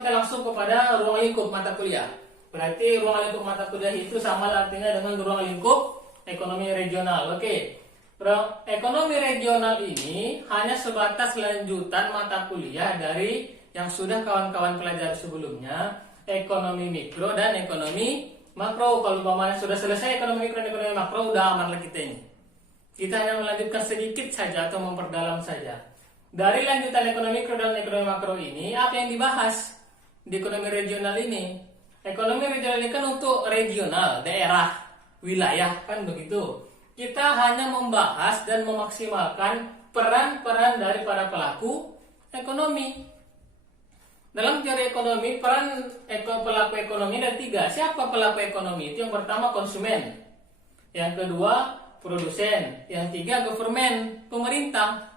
Kita langsung kepada ruang lingkup mata kuliah. Berarti ruang lingkup mata kuliah itu sama artinya dengan ruang lingkup ekonomi regional. Oke. Ekonomi regional ini hanya sebatas lanjutan mata kuliah dari yang sudah kawan-kawan pelajari sebelumnya, ekonomi mikro dan ekonomi makro. Kalau umpamanya sudah selesai ekonomi mikro dan ekonomi makro, udah aman lah kita ini. Kita hanya melanjutkan sedikit saja atau memperdalam saja. Dari lanjutan ekonomi mikro dan ekonomi makro ini, apa yang dibahas di ekonomi regional ini? Ekonomi regional ini kan untuk regional, daerah, wilayah, kan begitu. Kita hanya membahas dan memaksimalkan peran-peran dari para pelaku ekonomi. Dalam teori ekonomi, peran pelaku ekonomi ada 3. Siapa pelaku ekonomi? Itu yang pertama konsumen, yang kedua produsen, yang 3 government, pemerintah.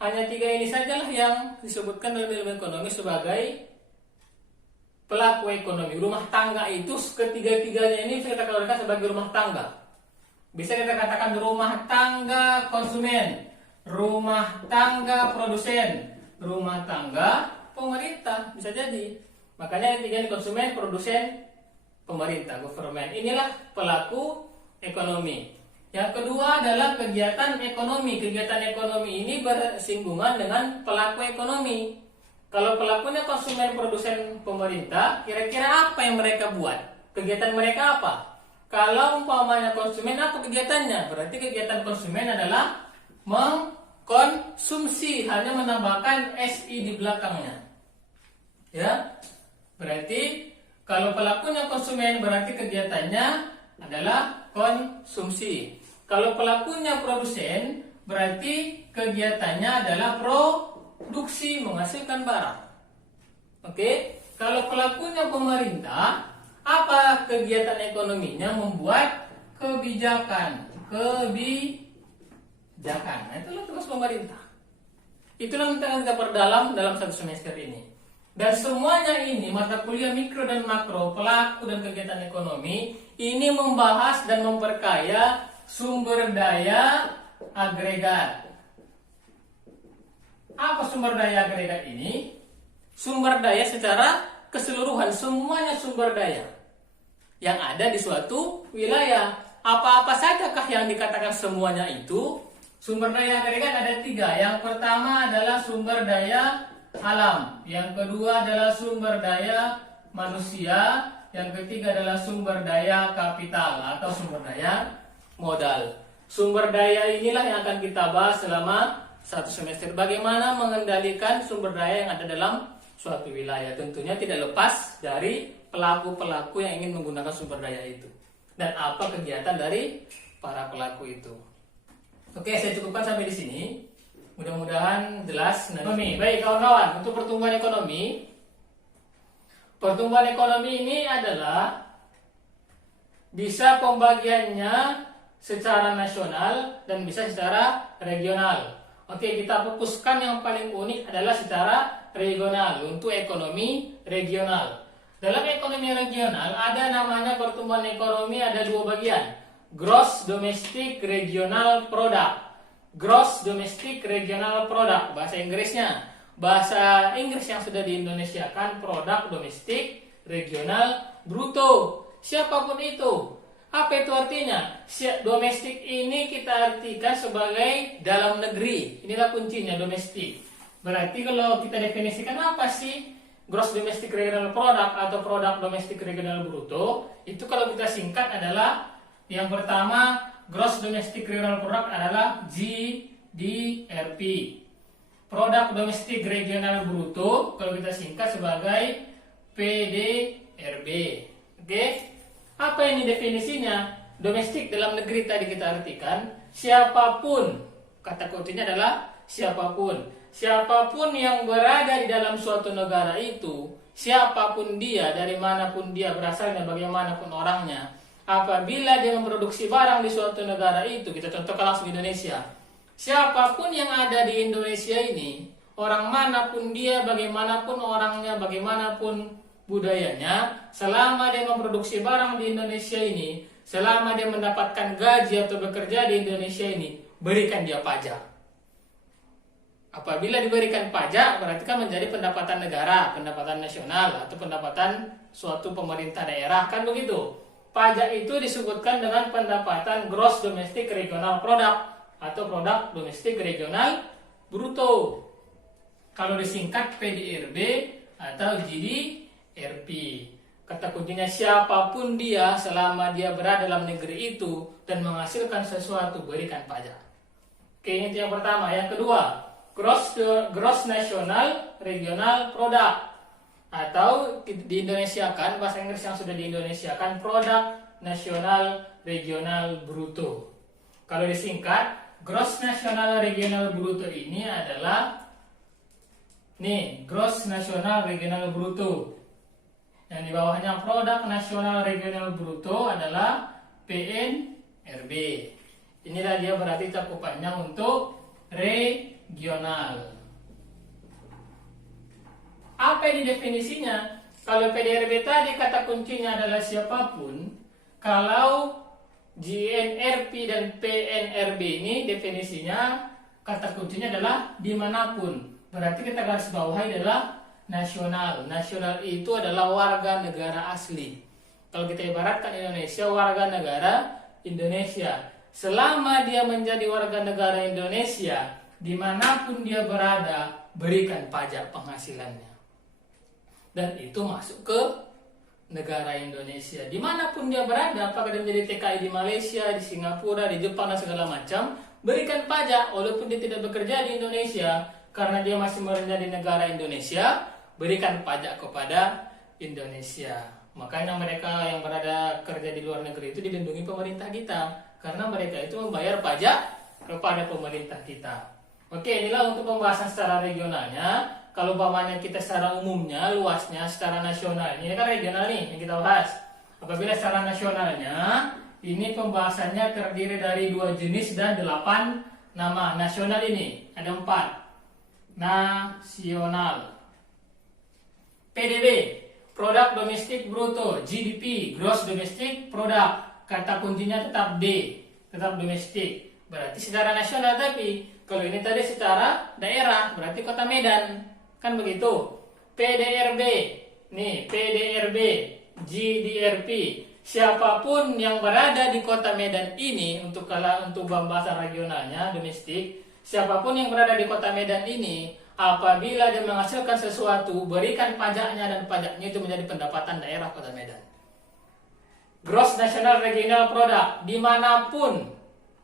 Hanya 3 ini sajalah yang disebutkan dalam ilmu ekonomi sebagai pelaku ekonomi. Rumah tangga itu ketiga-tiganya ini kita kategorikan sebagai rumah tangga. Bisa kita katakan rumah tangga konsumen, rumah tangga produsen, rumah tangga pemerintah, bisa jadi. Makanya yang 3 ini konsumen, produsen, pemerintah, government. Inilah pelaku ekonomi. Yang kedua adalah kegiatan ekonomi. Kegiatan ekonomi ini bersinggungan dengan pelaku ekonomi. Kalau pelakunya konsumen, produsen, pemerintah, kira-kira apa yang mereka buat? Kegiatan mereka apa? Kalau umpamanya konsumen, apa kegiatannya? Berarti kegiatan konsumen adalah mengkonsumsi, hanya menambahkan SI di belakangnya. Ya, berarti kalau pelakunya konsumen, berarti kegiatannya adalah konsumsi. Kalau pelakunya produsen, berarti kegiatannya adalah produksi, menghasilkan barang. Oke, kalau pelakunya pemerintah, apa kegiatan ekonominya? Membuat kebijakan. Nah, itulah tugas pemerintah. Itulah yang kita perdalam dalam 1 semester ini. Dan semuanya ini, mata kuliah mikro dan makro, pelaku dan kegiatan ekonomi, ini membahas dan memperkaya sumber daya agregat. Apa sumber daya agregat ini? Sumber daya secara keseluruhan, semuanya sumber daya yang ada di suatu wilayah. Apa-apa sajakah yang dikatakan semuanya itu? Sumber daya agregat ada 3. Yang pertama adalah sumber daya alam, yang kedua adalah sumber daya manusia, yang ketiga adalah sumber daya kapital atau sumber daya modal. Sumber daya inilah yang akan kita bahas selama 1 semester. Bagaimana mengendalikan sumber daya yang ada dalam suatu wilayah. Tentunya tidak lepas dari pelaku-pelaku yang ingin menggunakan sumber daya itu. Dan apa kegiatan dari para pelaku itu. Oke, saya cukupkan sampai di sini. Mudah-mudahan jelas. Baik kawan-kawan, untuk pertumbuhan ekonomi. Pertumbuhan ekonomi ini adalah bisa pembagiannya secara nasional dan bisa secara regional. Oke, kita fokuskan yang paling unik adalah secara regional, untuk ekonomi regional. Dalam ekonomi regional ada namanya pertumbuhan ekonomi, ada 2 bagian. Gross Domestic Regional Product. Gross Domestic Regional Product, bahasa Inggrisnya. Bahasa Inggris yang sudah diindonesiakan, produk domestik regional bruto. Siapapun itu. Apa itu artinya? Domestik ini kita artikan sebagai dalam negeri. Inilah kuncinya, domestik. Berarti kalau kita definisikan apa sih Gross Domestic Regional Product atau produk domestik regional bruto, itu kalau kita singkat adalah yang pertama, Gross Domestic Regional Product adalah GDRP. Produk domestik regional bruto kalau kita singkat sebagai PDRB. Oke? Apa ini definisinya? Domestik dalam negeri tadi kita artikan siapapun. Kata kuncinya adalah siapapun. Siapapun yang berada di dalam suatu negara itu, siapapun dia, dari manapun dia berasalnya, bagaimanapun orangnya, apabila dia memproduksi barang di suatu negara itu, kita contohkan langsung di Indonesia. Siapapun yang ada di Indonesia ini, orang manapun dia, bagaimanapun orangnya, bagaimanapun budayanya, selama dia memproduksi barang di Indonesia ini, selama dia mendapatkan gaji atau bekerja di Indonesia ini, berikan dia pajak. Apabila diberikan pajak berarti kan menjadi pendapatan negara, pendapatan nasional atau pendapatan suatu pemerintah daerah, kan begitu. Pajak itu disebutkan dengan pendapatan gross domestic regional product atau produk domestik regional bruto. Kalau disingkat PDRB atau GDRP. Kata kuncinya siapapun dia selama dia berada dalam negeri itu dan menghasilkan sesuatu berikan pajak. Oke, ini yang pertama. Yang kedua, gross national regional product atau di Indonesiakan, bahasa Inggris yang sudah di Indonesiakan, produk nasional regional bruto. Kalau disingkat, gross national regional bruto ini adalah gross national regional bruto. Yang di bawahnya produk nasional regional bruto adalah PNRB. Inilah dia berarti cakupannya untuk regional. Apa ini definisinya? Kalau PDRB tadi kata kuncinya adalah siapapun, kalau GNRP dan PNRB ini definisinya kata kuncinya adalah dimanapun. Berarti kita garis bawahi adalah nasional. Nasional itu adalah warga negara asli. Kalau kita ibaratkan Indonesia, warga negara Indonesia. Selama dia menjadi warga negara Indonesia, dimanapun dia berada, berikan pajak penghasilannya. Dan itu masuk ke negara Indonesia. Dimanapun dia berada, apakah dia menjadi TKI di Malaysia, di Singapura, di Jepang, dan segala macam, berikan pajak walaupun dia tidak bekerja di Indonesia. Karena dia masih menjadi negara Indonesia, berikan pajak kepada Indonesia. Makanya mereka yang berada kerja di luar negeri itu dilindungi pemerintah kita, karena mereka itu membayar pajak kepada pemerintah kita. Oke, inilah untuk pembahasan secara regionalnya. Kalau umpamanya kita secara umumnya, luasnya, secara nasional, ini kan regional nih yang kita bahas. Apabila secara nasionalnya, ini pembahasannya terdiri dari 2 jenis dan 8 nama. Nasional ini ada 4. Nasional. PDB, produk domestik bruto. GDP, gross domestic product. Kata kuncinya tetap D, tetap domestik. Berarti secara nasional, tapi kalau ini tadi secara daerah, berarti Kota Medan. Kan begitu. PDRB, PDRB, GDRP. Siapapun yang berada di Kota Medan ini, untuk pembahasan regionalnya domestik, siapapun yang berada di Kota Medan ini, apabila dia menghasilkan sesuatu, berikan pajaknya, dan pajaknya itu menjadi pendapatan daerah Kota Medan. Gross National Regional Product, dimanapun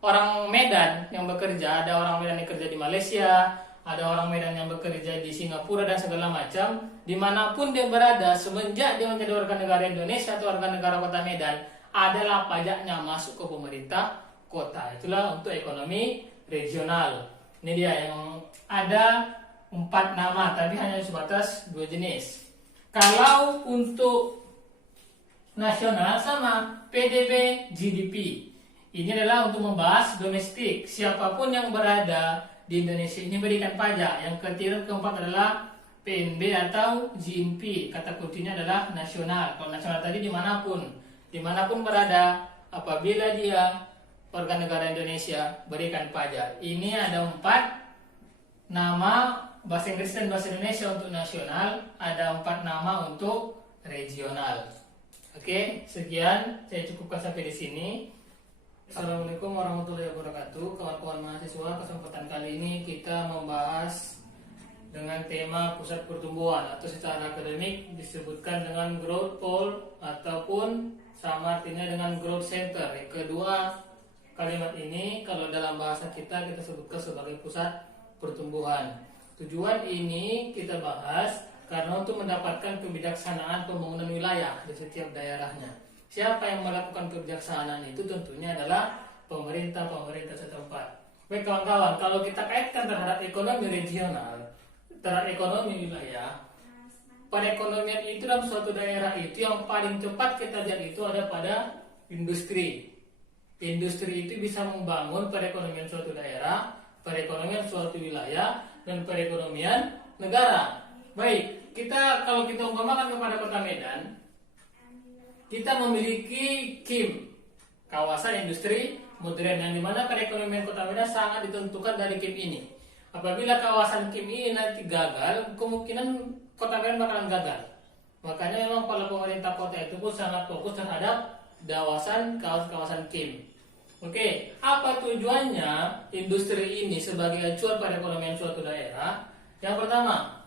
orang Medan yang bekerja, ada orang Medan yang kerja di Malaysia, ada orang Medan yang bekerja di Singapura, dan segala macam, dimanapun dia berada, semenjak dia menjadi warga negara Indonesia atau warga negara Kota Medan, adalah pajaknya masuk ke pemerintah kota. Itulah untuk ekonomi regional. Ini dia yang ada 4 nama, tapi hanya sebatas 2 jenis. Kalau untuk nasional sama PDB, GDP. Ini adalah untuk membahas domestik. Siapapun yang berada di Indonesia ini berikan pajak. Yang keempat adalah PNB atau GNP. Kata kuncinya adalah nasional. Kalau nasional tadi dimanapun berada, apabila dia warga negara Indonesia, berikan pajak. Ini ada 4 nama bahasa Inggris dan bahasa Indonesia untuk nasional, ada 4 nama untuk regional. Oke, sekian, saya cukupkan sampai di sini. Assalamualaikum warahmatullahi wabarakatuh. Kawan-kawan mahasiswa, kesempatan kali ini kita membahas dengan tema pusat pertumbuhan, atau secara akademik disebutkan dengan growth pole ataupun sama artinya dengan growth center. Yang kedua, kalimat ini kalau dalam bahasa kita sebutkan sebagai pusat pertumbuhan. Tujuan ini kita bahas karena untuk mendapatkan kebijaksanaan pembangunan wilayah di setiap daerahnya. Siapa yang melakukan kebijaksanaan itu tentunya adalah pemerintah setempat. Baik kawan-kawan, kalau kita kaitkan terhadap ekonomi regional, terhadap ekonomi wilayah, perekonomian itu dalam suatu daerah itu yang paling cepat kita lihat itu ada pada industri. Industri itu bisa membangun perekonomian suatu daerah, perekonomian suatu wilayah, dan perekonomian negara. Baik, kalau kita umpamakan kepada Kota Medan, kita memiliki KIM, kawasan industri modern, yang dimana perekonomian Kota Medan sangat ditentukan dari KIM ini. Apabila kawasan Kim ini nanti gagal, kemungkinan kota Medan bakalan gagal. Makanya memang para pemerintah kota itu pun sangat fokus terhadap kawasan Kim. Oke, apa tujuannya industri ini sebagai acuan pada perekonomian suatu daerah? Yang pertama,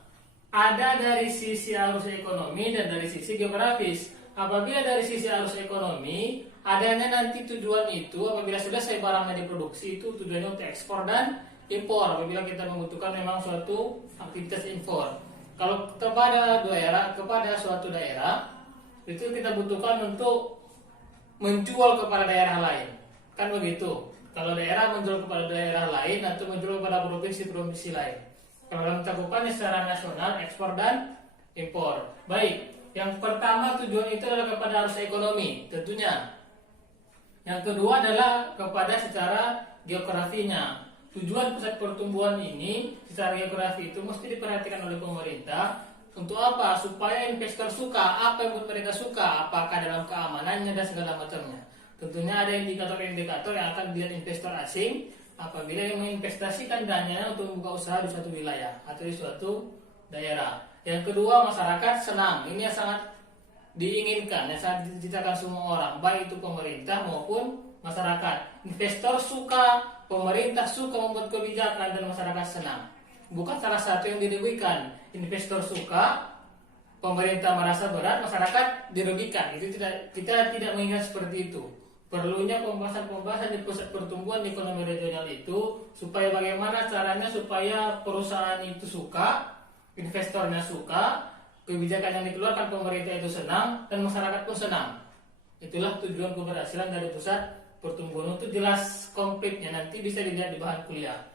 ada dari sisi arus ekonomi dan dari sisi geografis. Apabila dari sisi arus ekonomi, adanya nanti tujuan itu apabila selesai barangnya diproduksi itu tujuannya untuk ekspor dan impor. Apabila kita membutuhkan memang suatu aktivitas impor. Kalau kepada suatu daerah itu kita butuhkan untuk menjual kepada daerah lain. Kan begitu. Kalau daerah menjual kepada daerah lain atau menjual kepada provinsi-provinsi lain. Kalau dalam cakupannya secara nasional ekspor dan impor. Baik, yang pertama tujuan itu adalah kepada arus ekonomi tentunya. Yang kedua adalah kepada secara geografinya. Tujuan pusat pertumbuhan ini secara geografi itu mesti diperhatikan oleh pemerintah. Untuk apa? Supaya investor suka. Apa yang buat mereka suka? Apakah dalam keamanannya dan segala macamnya. Tentunya ada indikator-indikator yang akan dilihat investor asing apabila yang menginvestasikan dananya untuk membuka usaha di suatu wilayah atau di suatu daerah. Yang kedua, masyarakat senang. Ini yang sangat diinginkan, yang sangat dicitakan semua orang, baik itu pemerintah maupun masyarakat. Investor suka, pemerintah suka membuat kebijakan dan masyarakat senang. Bukan salah satu yang dirugikan. Investor suka, pemerintah merasa berat, masyarakat dirugikan. Kita tidak mengingat seperti itu. Perlunya pembahasan di pusat pertumbuhan ekonomi regional itu supaya bagaimana caranya supaya perusahaan itu suka, investornya suka, kebijakan yang dikeluarkan pemerintah itu senang dan masyarakat pun senang. Itulah tujuan keberhasilan dari pusat pertumbuhan. Itu jelas komplitnya, nanti bisa dilihat di bahan kuliah.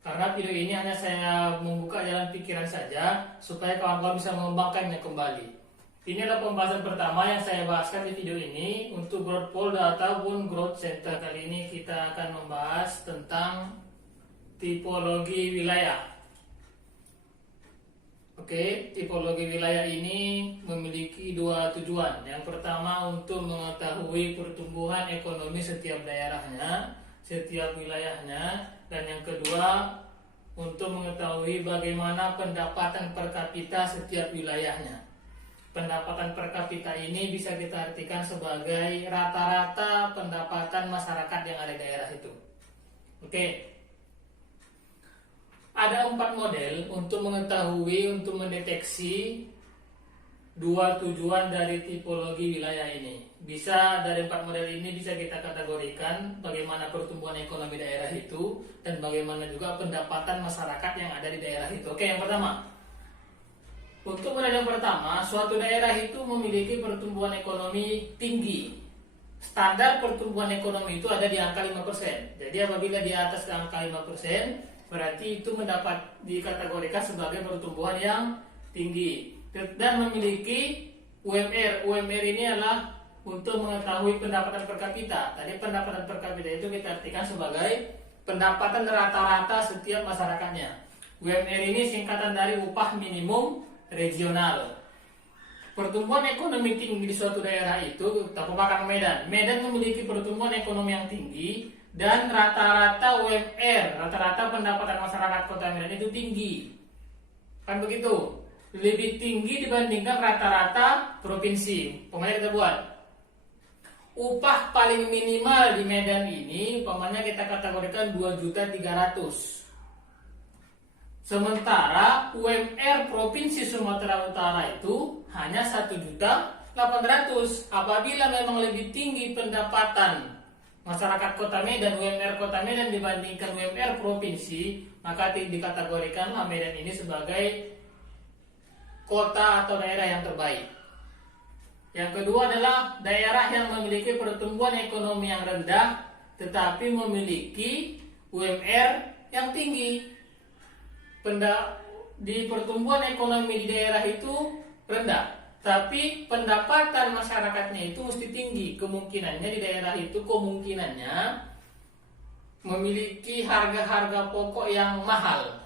Karena video ini hanya saya membuka jalan pikiran saja supaya kawan-kawan bisa mengembangkannya kembali. Ini adalah pembahasan pertama yang saya bahaskan di video ini untuk growth polda ataupun growth center. Kali ini kita akan membahas tentang tipologi wilayah. Oke, tipologi wilayah ini memiliki dua tujuan. Yang pertama untuk mengetahui pertumbuhan ekonomi setiap daerahnya, setiap wilayahnya, dan yang kedua untuk mengetahui bagaimana pendapatan per kapita setiap wilayahnya. Pendapatan per kapita ini bisa kita artikan sebagai rata-rata pendapatan masyarakat yang ada di daerah itu. Oke. Ada 4 model untuk mengetahui, untuk mendeteksi dua tujuan dari tipologi wilayah ini. Bisa dari 4 model ini bisa kita kategorikan bagaimana pertumbuhan ekonomi daerah itu dan bagaimana juga pendapatan masyarakat yang ada di daerah itu. Oke, yang pertama. Untuk model yang pertama, suatu daerah itu memiliki pertumbuhan ekonomi tinggi. Standar pertumbuhan ekonomi itu ada di angka 5%. Jadi apabila di atas angka 5%, berarti itu mendapat dikategorikan sebagai pertumbuhan yang tinggi. Dan memiliki UMR. UMR ini adalah untuk mengetahui pendapatan per kapita. Tadi pendapatan per kapita itu kita artikan sebagai pendapatan rata-rata setiap masyarakatnya. UMR ini singkatan dari upah minimum regional. Pertumbuhan ekonomi tinggi di suatu daerah itu, Kabupaten Medan. Medan memiliki pertumbuhan ekonomi yang tinggi dan rata-rata UMR, rata-rata pendapatan masyarakat Kota Medan itu tinggi. Kan begitu? Lebih tinggi dibandingkan rata-rata provinsi. Pokoknya kita buat upah paling minimal di Medan ini, umpamanya kita kategorikan 2.300.000. Sementara UMR Provinsi Sumatera Utara itu hanya 1.800.000. Apabila memang lebih tinggi pendapatan masyarakat Kota Medan, UMR Kota Medan dibandingkan UMR Provinsi, maka dikategorikanlah Medan ini sebagai kota atau daerah yang terbaik. Yang kedua adalah daerah yang memiliki pertumbuhan ekonomi yang rendah tetapi memiliki UMR yang tinggi. Di pertumbuhan ekonomi di daerah itu rendah, tapi pendapatan masyarakatnya itu mesti tinggi. Kemungkinannya di daerah itu memiliki harga-harga pokok yang mahal,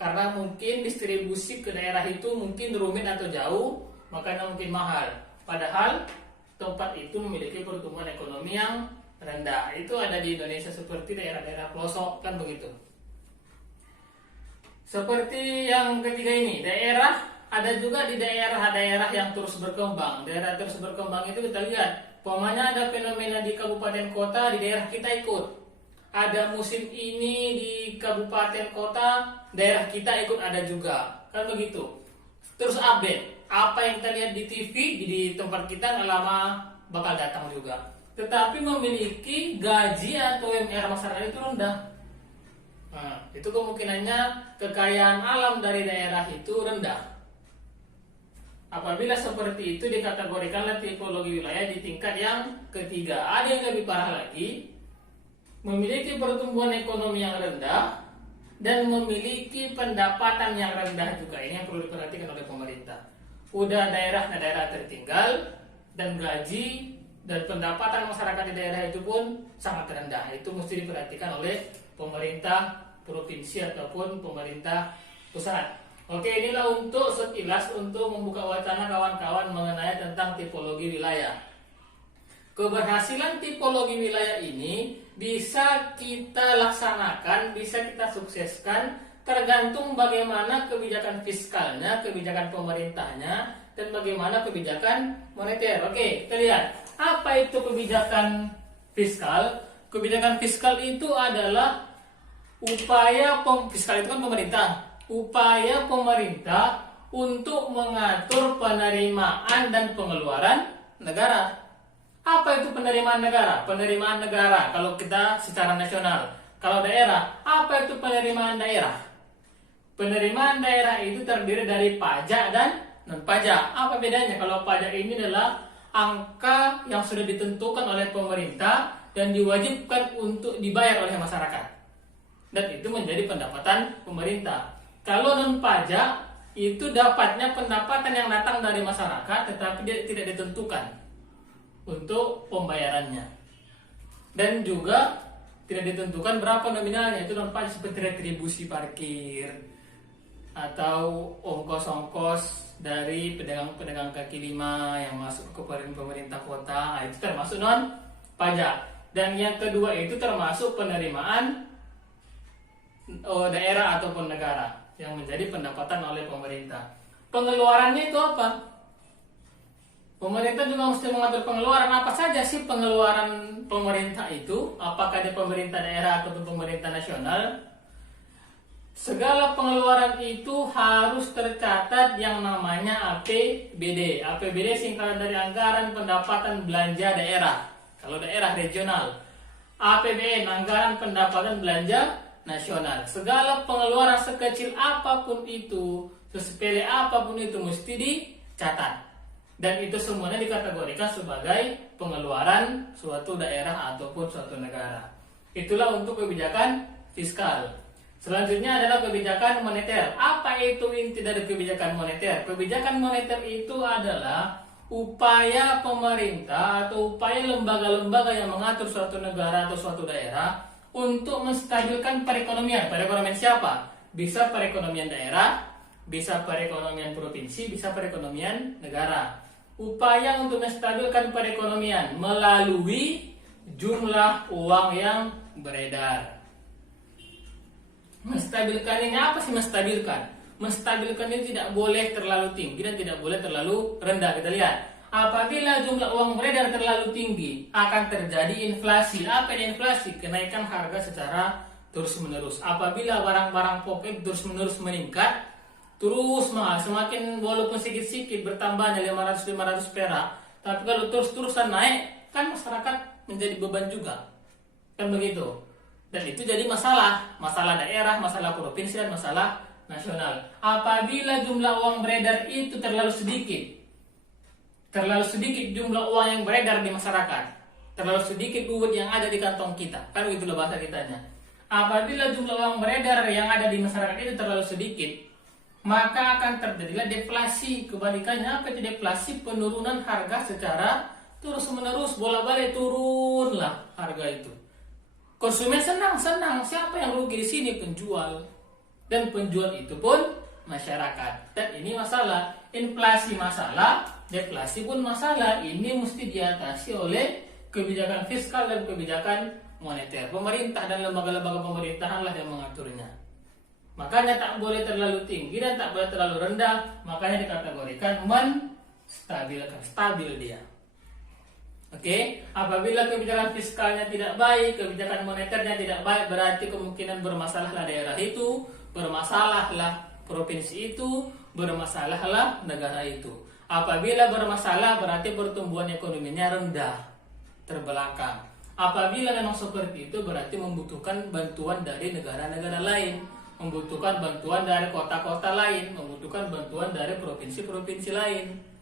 karena mungkin distribusi ke daerah itu mungkin rumit atau jauh, makanya mungkin mahal. Padahal tempat itu memiliki pertumbuhan ekonomi yang rendah. Itu ada di Indonesia seperti daerah-daerah pelosok, kan begitu. Seperti yang ketiga ini, daerah, ada juga di daerah-daerah yang terus berkembang. Daerah terus berkembang itu kita lihat, umpamanya ada fenomena di kabupaten kota, di daerah kita ikut. Ada musim ini di kabupaten kota, daerah kita ikut ada juga. Kan begitu. Terus update, apa yang kita lihat di TV, di tempat kita nggak lama bakal datang juga. Tetapi memiliki gaji atau UMR masyarakat itu rendah. Nah, itu kemungkinannya kekayaan alam dari daerah itu rendah. Apabila seperti itu dikategorikanlah tipologi wilayah di tingkat yang ketiga. Ada yang lebih parah lagi, memiliki pertumbuhan ekonomi yang rendah dan memiliki pendapatan yang rendah juga. Ini yang perlu diperhatikan oleh pemerintah. Udah daerah tertinggal dan gaji dan pendapatan masyarakat di daerah itu pun sangat rendah. Itu mesti diperhatikan oleh pemerintah provinsi ataupun pemerintah pusat. Oke, inilah untuk sekilas untuk membuka wacana kawan-kawan mengenai tentang tipologi wilayah. Keberhasilan tipologi wilayah ini bisa kita laksanakan, bisa kita sukseskan tergantung bagaimana kebijakan fiskalnya, kebijakan pemerintahnya, dan bagaimana kebijakan moneter. Oke, kita lihat apa itu kebijakan fiskal. Kebijakan fiskal itu adalah fiskal itu kan pemerintah. Upaya pemerintah untuk mengatur penerimaan dan pengeluaran negara. Apa itu penerimaan negara? Penerimaan negara kalau kita secara nasional. Kalau daerah, apa itu penerimaan daerah? Penerimaan daerah itu terdiri dari pajak dan non-pajak. Apa bedanya? Kalau pajak ini adalah angka yang sudah ditentukan oleh pemerintah dan diwajibkan untuk dibayar oleh masyarakat. Dan itu menjadi pendapatan pemerintah. Kalau non-pajak, itu dapatnya pendapatan yang datang dari masyarakat, tetapi dia tidak ditentukan untuk pembayarannya. Dan juga tidak ditentukan berapa nominalnya. Itu non-pajak seperti retribusi parkir, atau ongkos-ongkos dari pedagang-pedagang kaki lima yang masuk ke pemerintah kota. Itu termasuk non-pajak. Dan yang kedua itu termasuk penerimaan daerah ataupun negara yang menjadi pendapatan oleh pemerintah. Pengeluarannya itu apa? Pemerintah juga mesti mengatur pengeluaran. Apa saja sih pengeluaran pemerintah itu? Apakah di pemerintah daerah ataupun pemerintah nasional? Segala pengeluaran itu harus tercatat yang namanya APBD. APBD singkatan dari Anggaran Pendapatan Belanja Daerah. Kalau daerah regional. APBN, Anggaran Pendapatan Belanja Nasional. Segala pengeluaran sekecil apapun itu, sesepele apapun itu mesti dicatat. Dan itu semuanya dikategorikan sebagai pengeluaran suatu daerah ataupun suatu negara. Itulah untuk kebijakan fiskal. Selanjutnya adalah kebijakan moneter. Apa itu inti dari kebijakan moneter? Kebijakan moneter itu adalah upaya pemerintah atau upaya lembaga-lembaga yang mengatur suatu negara atau suatu daerah untuk menstabilkan perekonomian. Perekonomian siapa? Bisa perekonomian daerah, bisa perekonomian provinsi, bisa perekonomian negara. Upaya untuk menstabilkan perekonomian melalui jumlah uang yang beredar. Menstabilkan ini apa sih menstabilkan? Menstabilkan ini tidak boleh terlalu tinggi dan tidak boleh terlalu rendah. Kita lihat. Apabila jumlah uang beredar terlalu tinggi, akan terjadi inflasi. Apa yang inflasi? Kenaikan harga secara terus-menerus. Apabila barang-barang pokok terus-menerus meningkat, terus mahal, semakin walaupun sedikit-sedikit bertambahnya 500 perak, tapi kalau terus-terusan naik, kan masyarakat menjadi beban juga. Kan begitu. Dan itu jadi masalah daerah, masalah provinsi, dan masalah nasional. Apabila jumlah uang beredar itu terlalu sedikit jumlah uang yang beredar di masyarakat, terlalu sedikit duit yang ada di kantong kita, kan itulah bahasa kitanya. Apabila jumlah uang beredar yang ada di masyarakat itu terlalu sedikit, maka akan terjadilah deflasi. Kebalikannya apa itu deflasi? Penurunan harga secara terus-menerus, bola-balik turunlah harga itu. Konsumen senang, siapa yang rugi di sini? Penjual. Dan penjual itu pun masyarakat. Dan ini masalah. Inflasi masalah, deflasi pun masalah. Ini mesti diatasi oleh kebijakan fiskal dan kebijakan moneter. Pemerintah dan lembaga-lembaga pemerintahan lah yang mengaturnya. Makanya tak boleh terlalu tinggi dan tak boleh terlalu rendah. Makanya dikategorikan stabil dia. Oke, apabila kebijakan fiskalnya tidak baik, kebijakan moneternya tidak baik, berarti kemungkinan bermasalahlah daerah itu, bermasalahlah provinsi itu, bermasalahlah negara itu. Apabila bermasalah, berarti pertumbuhan ekonominya rendah, terbelakang. Apabila memang seperti itu, berarti membutuhkan bantuan dari negara-negara lain, membutuhkan bantuan dari kota-kota lain, membutuhkan bantuan dari provinsi-provinsi lain.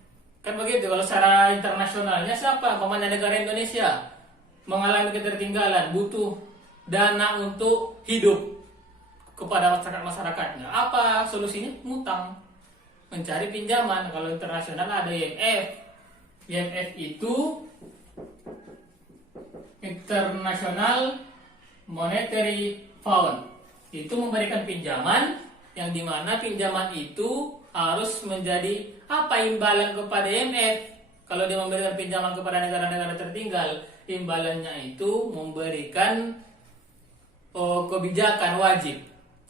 Kan begitu. Kalau secara internasionalnya siapa? Pemandang negara Indonesia mengalami ketertinggalan, butuh dana untuk hidup kepada masyarakatnya. Apa solusinya? Ngutang, mencari pinjaman. Kalau internasional ada IMF. IMF itu International Monetary Fund. Itu memberikan pinjaman yang dimana pinjaman itu harus menjadi imbalan kepada IMF. Kalau dia memberikan pinjaman kepada negara-negara tertinggal, imbalannya itu memberikan kebijakan wajib.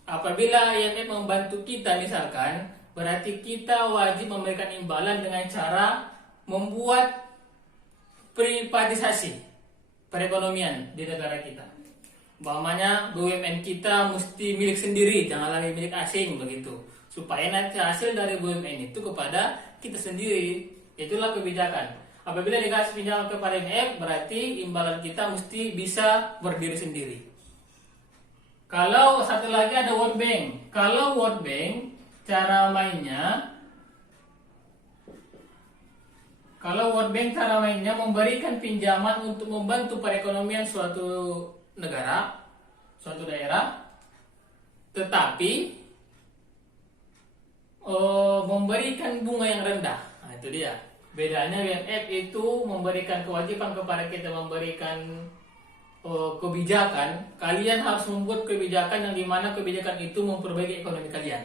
Apabila IMF membantu kita misalkan, berarti kita wajib memberikan imbalan dengan cara membuat privatisasi perekonomian di negara kita. Umpamanya BUMN kita mesti milik sendiri, jangan lagi milik asing begitu. Supaya nanti hasil dari BUMN itu kepada kita sendiri. Itulah kebijakan. Apabila dikasih pinjaman kepada IMF, berarti imbalan kita mesti bisa berdiri sendiri. Kalau satu lagi ada World Bank. Kalau World Bank cara mainnya memberikan pinjaman untuk membantu perekonomian suatu negara, suatu daerah, tetapi memberikan bunga yang rendah. Nah, itu dia. Bedanya IMF itu memberikan kewajiban kepada kita memberikan kebijakan. Kalian harus membuat kebijakan yang dimana kebijakan itu memperbaiki ekonomi kalian.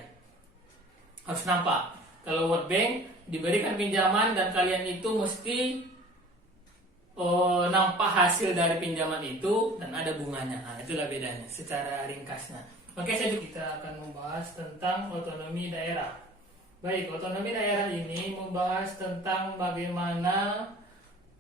Harus nampak. Kalau World Bank diberikan pinjaman dan kalian itu mesti nampak hasil dari pinjaman itu dan ada bunganya. Nah, itulah bedanya secara ringkasnya. Oke, kita akan membahas tentang otonomi daerah. Baik, otonomi daerah ini membahas tentang bagaimana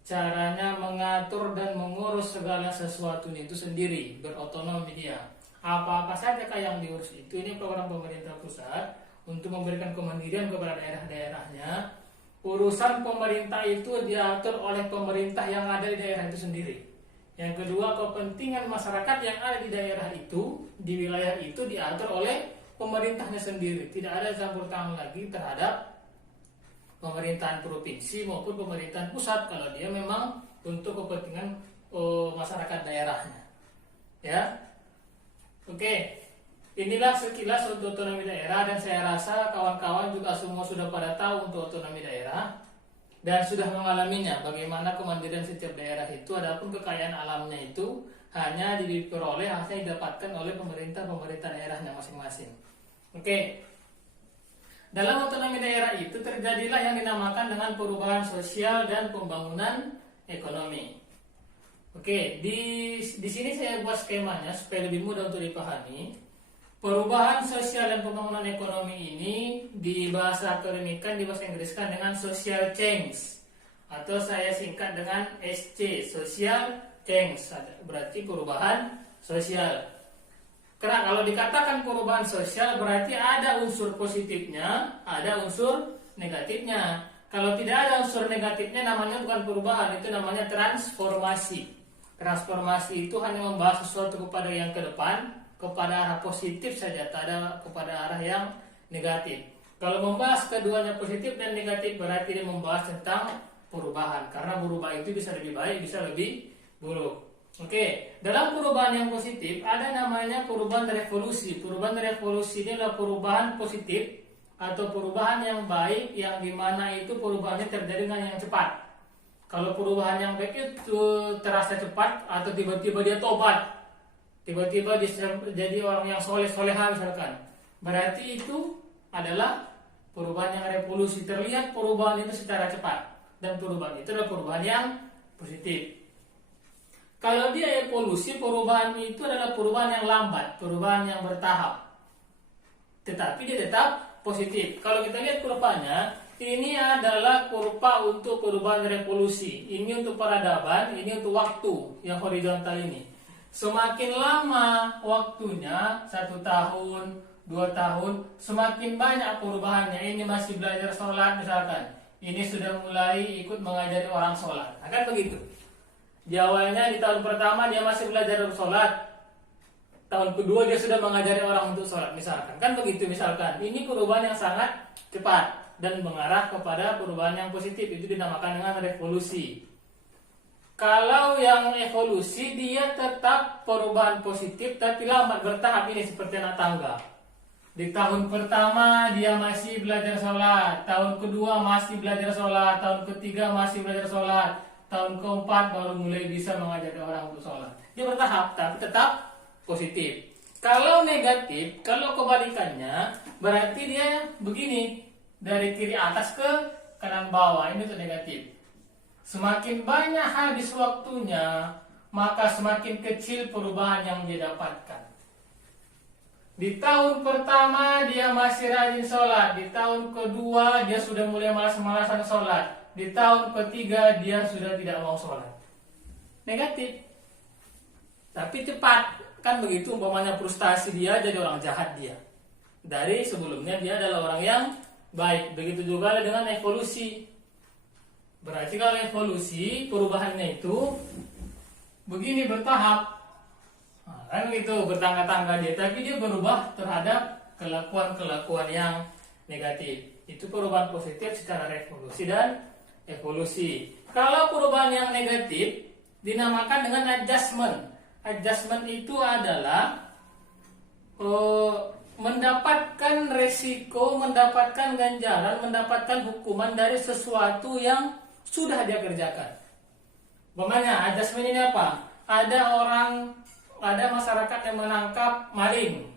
caranya mengatur dan mengurus segala sesuatu itu sendiri, berotonomi dia. Apa-apa saja yang diurus itu, ini program pemerintah pusat untuk memberikan kemandirian kepada daerah-daerahnya. Urusan pemerintah itu diatur oleh pemerintah yang ada di daerah itu sendiri. Yang kedua, kepentingan masyarakat yang ada di daerah itu, di wilayah itu diatur oleh pemerintahnya sendiri. Tidak ada campur tangan lagi terhadap pemerintahan provinsi maupun pemerintahan pusat kalau dia memang untuk kepentingan masyarakat daerahnya. Ya. Oke. Inilah sekilas untuk otonomi daerah dan saya rasa kawan-kawan juga semua sudah pada tahu untuk otonomi daerah dan sudah mengalaminya bagaimana kemandirian setiap daerah itu. Adapun kekayaan alamnya itu hanya diperoleh, hasilnya didapatkan oleh pemerintah daerahnya masing-masing. Oke. Dalam otonomi daerah itu terjadilah yang dinamakan dengan perubahan sosial dan pembangunan ekonomi. Oke, di sini saya buat skemanya supaya lebih mudah untuk dipahami. Perubahan sosial dan pembangunan ekonomi ini di bahasa akademika, di bahasa Inggriskan dengan social change atau saya singkat dengan SC, social change, berarti perubahan sosial. Karena kalau dikatakan perubahan sosial berarti ada unsur positifnya, ada unsur negatifnya. Kalau tidak ada unsur negatifnya namanya bukan perubahan, itu namanya transformasi. Transformasi itu hanya membahas sesuatu kepada yang ke depan, kepada arah positif saja, tak ada kepada arah yang negatif. Kalau membahas keduanya positif dan negatif berarti dia membahas tentang perubahan. Karena berubah itu bisa lebih baik, bisa lebih buruk. Oke, dalam perubahan yang positif ada namanya perubahan revolusi. Perubahan revolusi ini adalah perubahan positif atau perubahan yang baik yang dimana itu perubahannya terjadi dengan yang cepat. Kalau perubahan yang baik itu terasa cepat atau tiba-tiba dia tobat, tiba-tiba dia jadi orang yang soleh-soleha misalkan, berarti itu adalah perubahan yang revolusi. Terlihat perubahan itu secara cepat dan perubahan itu adalah perubahan yang positif. Kalau dia evolusi, perubahan itu adalah perubahan yang lambat, perubahan yang bertahap. tetapi dia tetap positif. Kalau kita lihat kurvanya, ini adalah kurva untuk perubahan revolusi. Ini untuk peradaban, ini untuk waktu yang horizontal ini. Semakin lama waktunya, 1 tahun, 2 tahun, semakin banyak perubahannya. Ini masih belajar sholat misalkan, ini sudah mulai ikut mengajari orang sholat. Akan begitu. Di awalnya di tahun pertama dia masih belajar sholat, tahun kedua dia sudah mengajari orang untuk sholat misalkan. Kan begitu misalkan. Ini perubahan yang sangat cepat dan mengarah kepada perubahan yang positif. Itu dinamakan dengan revolusi. Kalau yang evolusi dia tetap perubahan positif tapi lambat bertahap, ini seperti anak tangga. Di tahun pertama dia masih belajar sholat, tahun kedua masih belajar sholat, tahun ketiga masih belajar sholat, tahun keempat baru mulai bisa mengajari orang untuk sholat. Dia bertahap tapi tetap positif. Kalau negatif, kalau kebalikannya, berarti dia begini, dari kiri atas ke kanan bawah. Ini untuk negatif. Semakin banyak habis waktunya, maka semakin kecil perubahan yang dia dapatkan. Di tahun pertama dia masih rajin sholat, di tahun kedua dia sudah mulai malas-malasan sholat, di tahun ketiga dia sudah tidak mau sholat. Negatif. Tapi cepat, kan begitu. Umpamanya frustasi dia jadi orang jahat dia. Dari sebelumnya dia adalah orang yang baik. Begitu juga dengan evolusi. Berarti kalau evolusi perubahannya itu begini bertahap. Nah, kan gitu, bertangga-tangga dia, tapi dia berubah terhadap kelakuan-kelakuan yang negatif. Itu perubahan positif secara revolusi dan evolusi. Kalau perubahan yang negatif dinamakan dengan adjustment. Adjustment itu adalah mendapatkan resiko, mendapatkan ganjaran, mendapatkan hukuman dari sesuatu yang sudah dia kerjakan. Bagaimana adjustment ini apa? Ada masyarakat yang menangkap maling,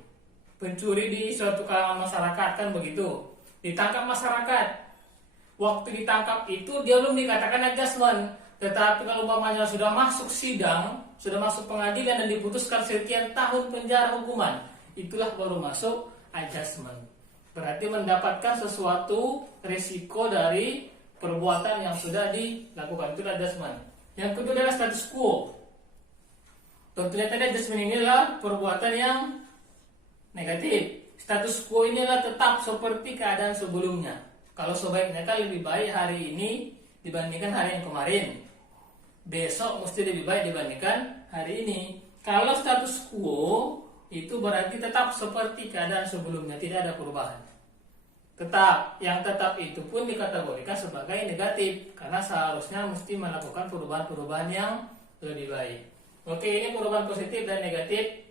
pencuri di suatu kalangan masyarakat, kan begitu. Ditangkap masyarakat. Waktu ditangkap itu dia belum dikatakan adjustment. Tetapi kalau umpamanya sudah masuk sidang, sudah masuk pengadilan dan diputuskan sekian tahun penjara hukuman, itulah baru masuk adjustment. Berarti mendapatkan sesuatu risiko dari perbuatan yang sudah dilakukan, itu adjustment. Yang kedua adalah status quo. Tentunya tadi adjustment inilah perbuatan yang negatif. Status quo inilah tetap seperti keadaan sebelumnya. Kalau sebaiknya kan lebih baik hari ini dibandingkan hari yang kemarin. Besok mesti lebih baik dibandingkan hari ini. Kalau status quo itu berarti tetap seperti keadaan sebelumnya, tidak ada perubahan. Tetap, yang tetap itu pun dikategorikan sebagai negatif karena seharusnya mesti melakukan perubahan-perubahan yang lebih baik. Oke, ini perubahan positif dan negatif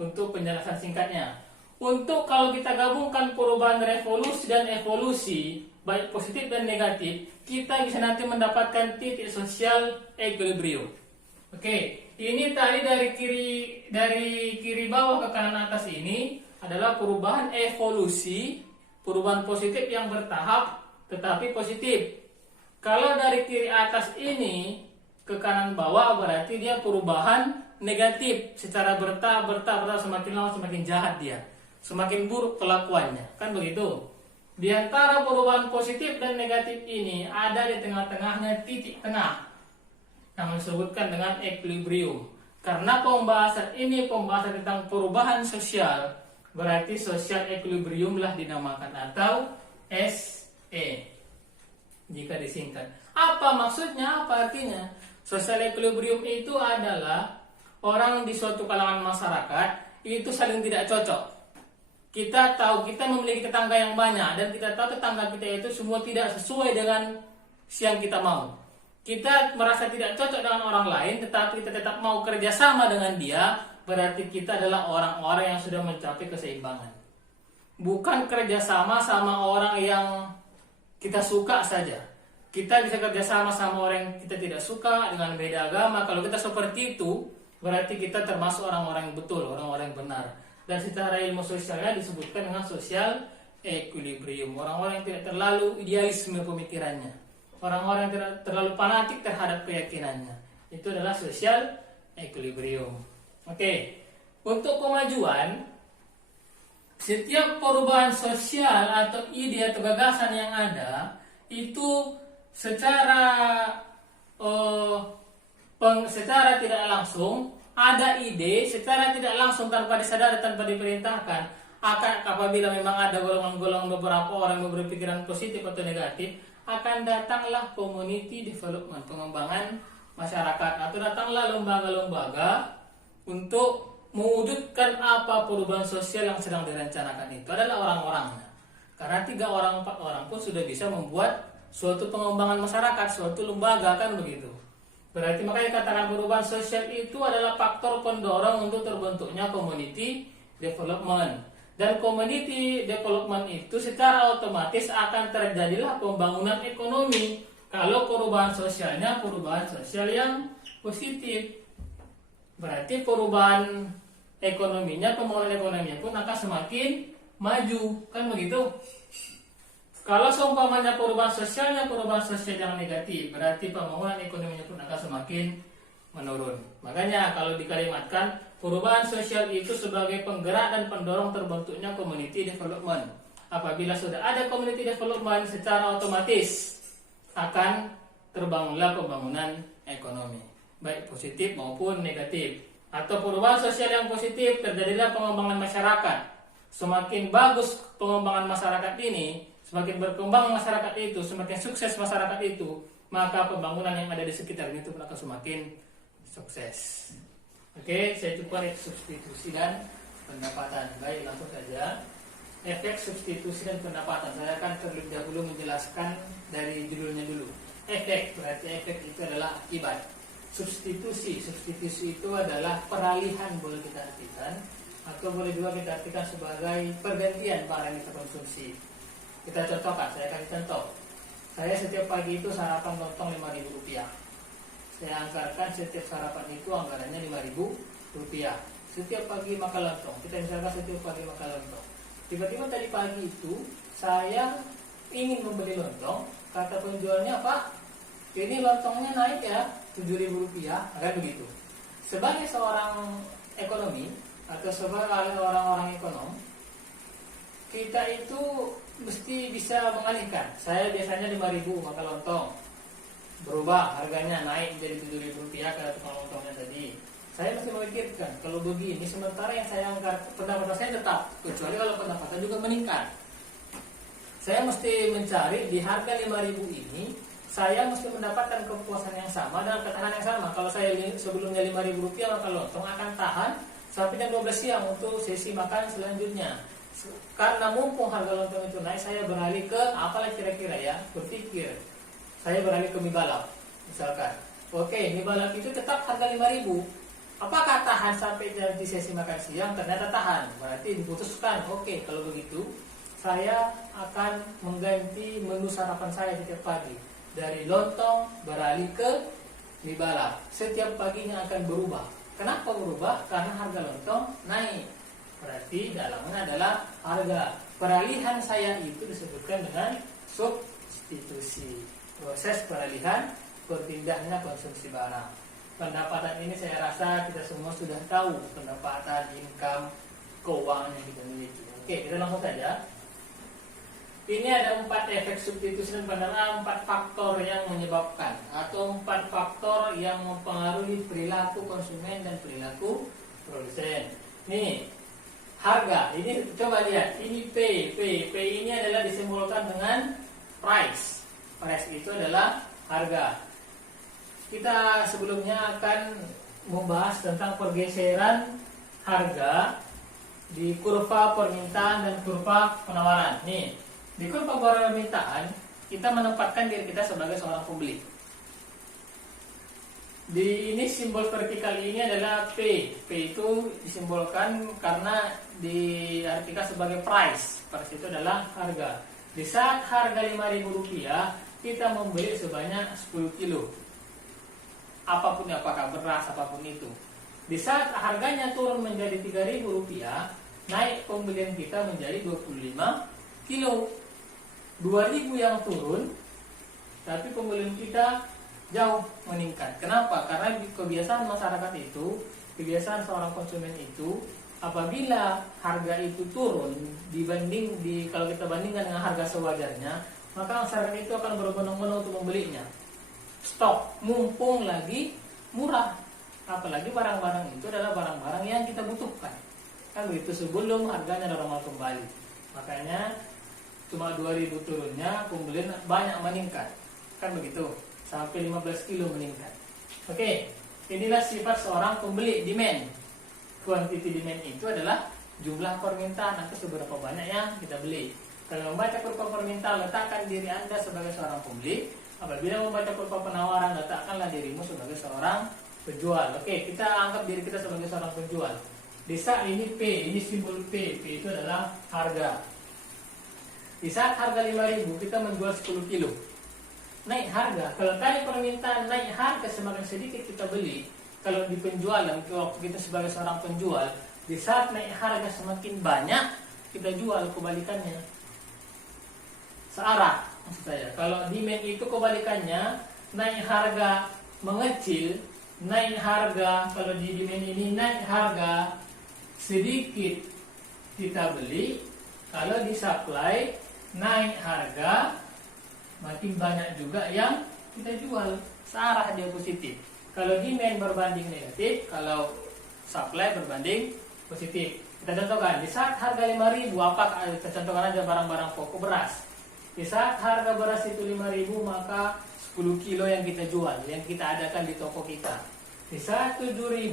untuk penjelasan singkatnya. Untuk kalau kita gabungkan perubahan revolusi dan evolusi, baik positif dan negatif, kita bisa nanti mendapatkan titik sosial equilibrium. Oke, ini tadi dari kiri bawah ke kanan atas ini adalah perubahan evolusi, perubahan positif yang bertahap tetapi positif. Kalau dari kiri atas ini ke kanan bawah berarti dia perubahan negatif secara bertahap semakin lama semakin jahat dia, semakin buruk kelakuannya, kan begitu. Di antara perubahan positif dan negatif ini ada di tengah-tengahnya titik tengah yang disebutkan dengan equilibrium. Karena pembahasan ini pembahasan tentang perubahan sosial, berarti social equilibrium lah dinamakan atau SE jika disingkat. Apa maksudnya? Apa artinya? Social equilibrium itu adalah orang di suatu kalangan masyarakat itu saling tidak cocok. Kita tahu kita memiliki tetangga yang banyak dan kita tahu tetangga kita itu semua tidak sesuai dengan yang kita mau. Kita merasa tidak cocok dengan orang lain tetapi kita tetap mau kerjasama dengan dia, berarti kita adalah orang-orang yang sudah mencapai keseimbangan. Bukan kerjasama sama orang yang kita suka saja. Kita bisa kerjasama sama orang yang kita tidak suka dengan beda agama. Kalau kita seperti itu, berarti kita termasuk orang-orang yang betul, orang-orang yang benar. Dan secara ilmu sosialnya disebutkan dengan social equilibrium. Orang-orang yang tidak terlalu idealisme pemikirannya, orang-orang yang tidak terlalu fanatik terhadap keyakinannya, itu adalah social equilibrium. Oke, untuk kemajuan setiap perubahan sosial atau ide atau gagasan yang ada itu secara secara tidak langsung ada ide secara tidak langsung tanpa disadari, tanpa diperintahkan, akan apabila memang ada golongan-golongan beberapa orang yang berpikiran positif atau negatif, akan datanglah community development, pengembangan masyarakat, atau datanglah lembaga-lembaga untuk mewujudkan apa perubahan sosial yang sedang direncanakan. Itu adalah orang-orangnya. Karena 3 orang 4 orang pun sudah bisa membuat suatu pengembangan masyarakat, suatu lembaga, kan begitu. Berarti makanya katakan perubahan sosial itu adalah faktor pendorong untuk terbentuknya community development. Dan community development itu secara otomatis akan terjadilah pembangunan ekonomi kalau perubahan sosialnya perubahan sosial yang positif. Berarti perubahan ekonominya, pembangunan ekonominya pun akan semakin maju, kan begitu. Kalau seumpamanya perubahan sosialnya perubahan sosial yang negatif, berarti pembangunan ekonominya pun akan semakin menurun. Makanya kalau dikalimatkan, perubahan sosial itu sebagai penggerak dan pendorong terbentuknya community development. Apabila sudah ada community development, secara otomatis akan terbangunlah pembangunan ekonomi, baik positif maupun negatif. Atau perubahan sosial yang positif, terjadilah pengembangan masyarakat. Semakin bagus pengembangan masyarakat ini, semakin berkembang masyarakat itu, semakin sukses masyarakat itu, maka pembangunan yang ada di sekitar itu pun akan semakin sukses. Oke, saya coba substitusi dan pendapatan. Baik, langsung saja. Efek substitusi dan pendapatan. Saya akan terlebih dahulu menjelaskan dari judulnya dulu. Efek, berarti efek itu adalah akibat. Substitusi itu adalah peralihan, boleh kita artikan, atau boleh juga kita artikan sebagai pergantian barang yang kita konsumsi. Kita contohkan, saya kasih contoh. Saya setiap pagi itu sarapan lontong Rp5.000. Saya anggarkan setiap sarapan itu anggarannya Rp5.000. Setiap pagi makan lontong. Kita misalkan setiap pagi makan lontong. Tiba-tiba tadi pagi itu saya ingin membeli lontong. Kata penjualnya, Pak, ini lontongnya naik ya, Rp7.000. Kan begitu. Sebagai seorang ekonomi atau sebagai orang-orang ekonom, kita itu mesti bisa mengalihkan. Saya biasanya Rp5.000 makan lontong, berubah harganya naik menjadi Rp7.000 karena tukang lontongnya tadi. Saya mesti memikirkan, kalau begini sementara yang saya angkat pendapatan saya tetap, kecuali kalau pendapatan juga meningkat. Saya mesti mencari di harga Rp5.000 ini, saya mesti mendapatkan kepuasan yang sama dan ketahanan yang sama. Kalau saya sebelumnya Rp5.000 makan lontong, akan tahan sampai jam 12 siang untuk sesi makan selanjutnya. Karena mumpung harga lontong itu naik, saya beralih ke apalah kira-kira ya, berpikir saya beralih ke mie balap misalkan. Oke, mie balap itu tetap harga Rp5.000. Apakah tahan sampai di sesi makan siang? Ternyata tahan. Berarti diputuskan, oke, kalau begitu saya akan mengganti menu sarapan saya setiap pagi dari lontong beralih ke mie balap. Setiap paginya akan berubah. Kenapa berubah? Karena harga lontong naik. Berarti dalamnya adalah harga. Peralihan saya itu disebutkan dengan substitusi. Proses peralihan berpindahnya konsumsi barang. Pendapatan ini saya rasa kita semua sudah tahu. Pendapatan, income, keuangan yang kita miliki. Oke, kita langsung saja. Ini ada 4 efek substitusi dan pendapatan, 4 faktor yang menyebabkan atau 4 faktor yang mempengaruhi perilaku konsumen dan perilaku produsen. Nih, harga, ini coba lihat, ini P ini adalah disimbolkan dengan price. Price itu adalah harga. Kita sebelumnya akan membahas tentang pergeseran harga di kurva permintaan dan kurva penawaran. Nih, di kurva permintaan kita menempatkan diri kita sebagai seorang pembeli. Di ini simbol vertikal ini adalah P. P itu disimbolkan karena diartikan sebagai price. Price itu adalah harga. Di saat harga Rp5.000, kita membeli sebanyak 10 kilo. Apapun, apakah beras, apapun itu. Di saat harganya turun menjadi Rp3.000, naik pembelian kita menjadi 25 kilo. 2.000 yang turun, tapi pembelian kita jauh meningkat. Kenapa? Karena kebiasaan masyarakat itu, kebiasaan seorang konsumen itu, apabila harga itu turun kalau kita bandingkan dengan harga sewajarnya, maka masyarakat itu akan berbondong-bondong untuk membelinya. Stok mumpung lagi murah, apalagi barang-barang itu adalah barang-barang yang kita butuhkan, kan begitu, sebelum harganya normal kembali. Makanya cuma 2.000 turunnya, pembelian banyak meningkat, kan begitu, sampai 15 kilo meningkat. Oke, inilah sifat seorang pembeli, demand. Quantity demand itu adalah jumlah permintaan atau seberapa banyak yang kita beli. Kalau membaca kurva permintaan, letakkan diri Anda sebagai seorang pembeli. Apabila membaca kurva penawaran, letakkanlah dirimu sebagai seorang penjual. Oke, kita anggap diri kita sebagai seorang penjual. Di saat ini P, ini simbol P itu adalah harga. Di saat harga 5.000, kita menjual 10 kilo. Naik harga. Kalau tadi permintaan naik harga, semakin sedikit kita beli. Kalau di penjualan, waktu kita sebagai seorang penjual, di saat naik harga semakin banyak, kita jual, kebalikannya. Searah, maksud saya. Kalau demand itu kebalikannya, naik harga mengecil, naik harga, kalau di demand ini naik harga sedikit kita beli, kalau di supply naik harga makin banyak juga yang kita jual, searah dia positif. Kalau demand berbanding negatif, kalau supply berbanding positif. Kita contohkan, di saat harga 5.000, kita contohkan aja barang-barang pokok beras. Di saat harga beras itu 5.000, maka 10 kilo yang kita jual, yang kita adakan di toko kita. Di saat 7.000,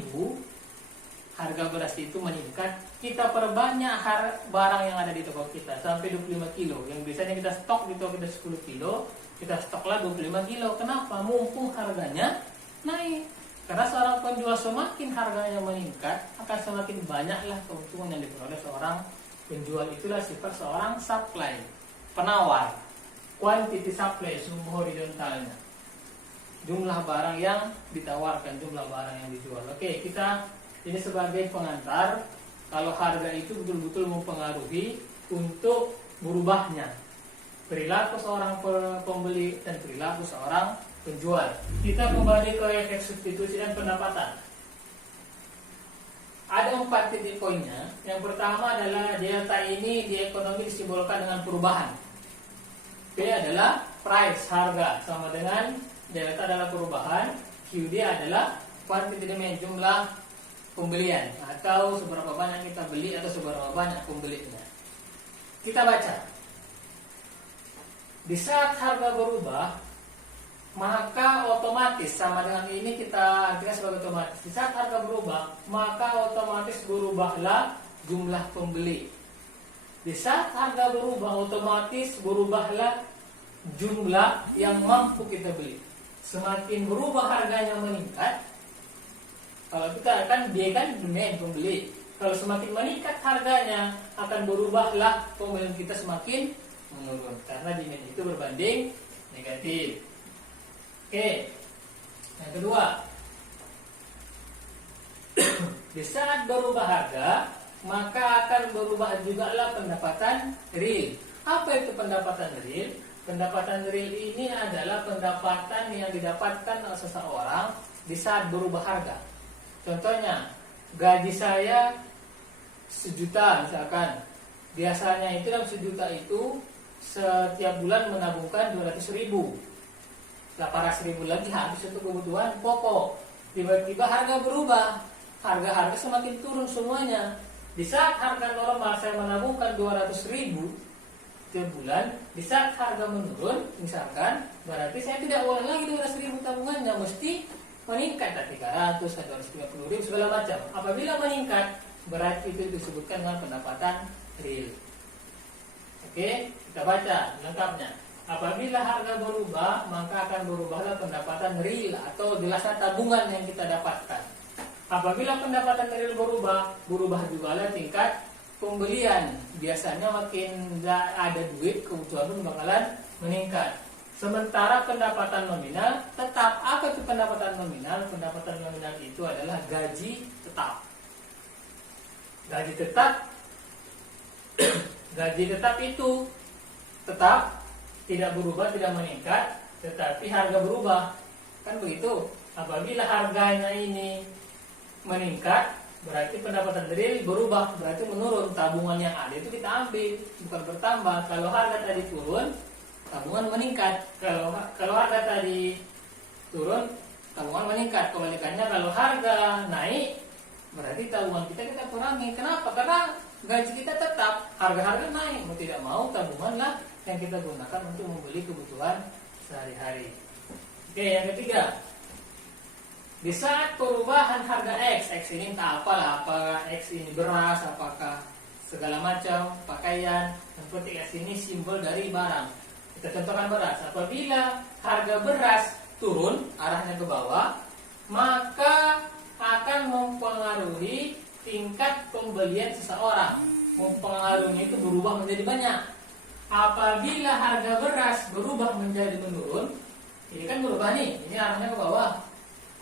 harga beras itu meningkat, kita perbanyak barang yang ada di toko kita sampai 25 kilo. Yang biasanya kita stok di toko kita 10 kilo, kita stoklah 25 kilo. Kenapa? Mumpung harganya naik. Karena seorang penjual semakin harganya meningkat, akan semakin banyaklah keuntungan yang diperoleh seorang penjual. Itulah sifat seorang supply, penawar. Quantity supply, sumber horizontalnya, jumlah barang yang ditawarkan, jumlah barang yang dijual. Oke, kita ini sebagai pengantar. Kalau harga itu betul-betul mempengaruhi untuk berubahnya perilaku seorang pembeli dan perilaku seorang penjual. Kita kembali ke efek substitusi dan pendapatan. Ada 4 titik poinnya. Yang pertama adalah delta ini di ekonomi disimbolkan dengan perubahan. P adalah price, harga, sama dengan delta adalah perubahan, QD adalah quantity demand, jumlah pembelian, atau seberapa banyak kita beli atau seberapa banyak pembelinya. Kita baca. Di saat harga berubah, maka otomatis, sama dengan ini kita artikan sebagai otomatis. Di saat harga berubah, maka otomatis berubahlah jumlah pembeli. Di saat harga berubah, otomatis berubahlah jumlah yang mampu kita beli. Semakin berubah harganya meningkat, kalau kita akan dia kan demand pembeli. Kalau semakin meningkat harganya, akan berubahlah pembelian kita semakin menurun. Karena demand itu berbanding negatif. Oke, yang kedua, di saat berubah harga, maka akan berubah juga lah pendapatan real. Apa itu pendapatan real? Pendapatan real ini adalah pendapatan yang didapatkan oleh seseorang di saat berubah harga. Contohnya, gaji saya 1 juta misalkan. Biasanya itu dalam 1 juta itu setiap bulan menabungkan 200.000. 800.000 lagi habis untuk kebutuhan pokok. Tiba-tiba harga berubah, harga-harga semakin turun semuanya. Di saat harga normal saya menabungkan 200.000 tiap bulan, di saat harga menurun misalkan, berarti saya tidak boleh lagi 200.000 tabungannya, mesti meningkat ke 300, 230.000 segala macam. Apabila meningkat, berarti itu disebutkan dengan pendapatan real. Oke, kita baca lengkapnya. Apabila harga berubah, maka akan berubahlah pendapatan real atau jelasnya tabungan yang kita dapatkan. Apabila pendapatan real berubah juga lah tingkat pembelian. Biasanya makin ada duit, kebutuhan pun bakalan meningkat. Sementara pendapatan nominal tetap. Apa itu pendapatan nominal? Pendapatan nominal itu adalah gaji tetap. Gaji tetap gaji tetap itu tetap tidak berubah, tidak meningkat, tetapi harga berubah. Kan begitu. Apabila harganya ini meningkat, berarti pendapatan real berubah, berarti menurun. Tabungan yang ada itu kita ambil, bukan bertambah. Kalau harga tadi turun, tabungan meningkat. Kalau harga tadi turun, tabungan meningkat. Kebalikannya kalau harga naik, berarti tabungan kita kurangi. Kenapa? Karena gaji kita tetap, harga-harga naik. Mau tidak mau tabungan lah yang kita gunakan untuk membeli kebutuhan sehari-hari. Oke, yang ketiga, di saat perubahan harga X ini entah apalah, apakah X ini beras, apakah segala macam pakaian, yang penting X ini simbol dari barang. Kita contohkan beras. Apabila harga beras turun arahnya ke bawah, maka akan mempengaruhi tingkat pembelian seseorang. Mempengaruhi itu berubah menjadi banyak. Apabila harga beras berubah menjadi menurun, ini kan berubah nih, ini arahnya ke bawah.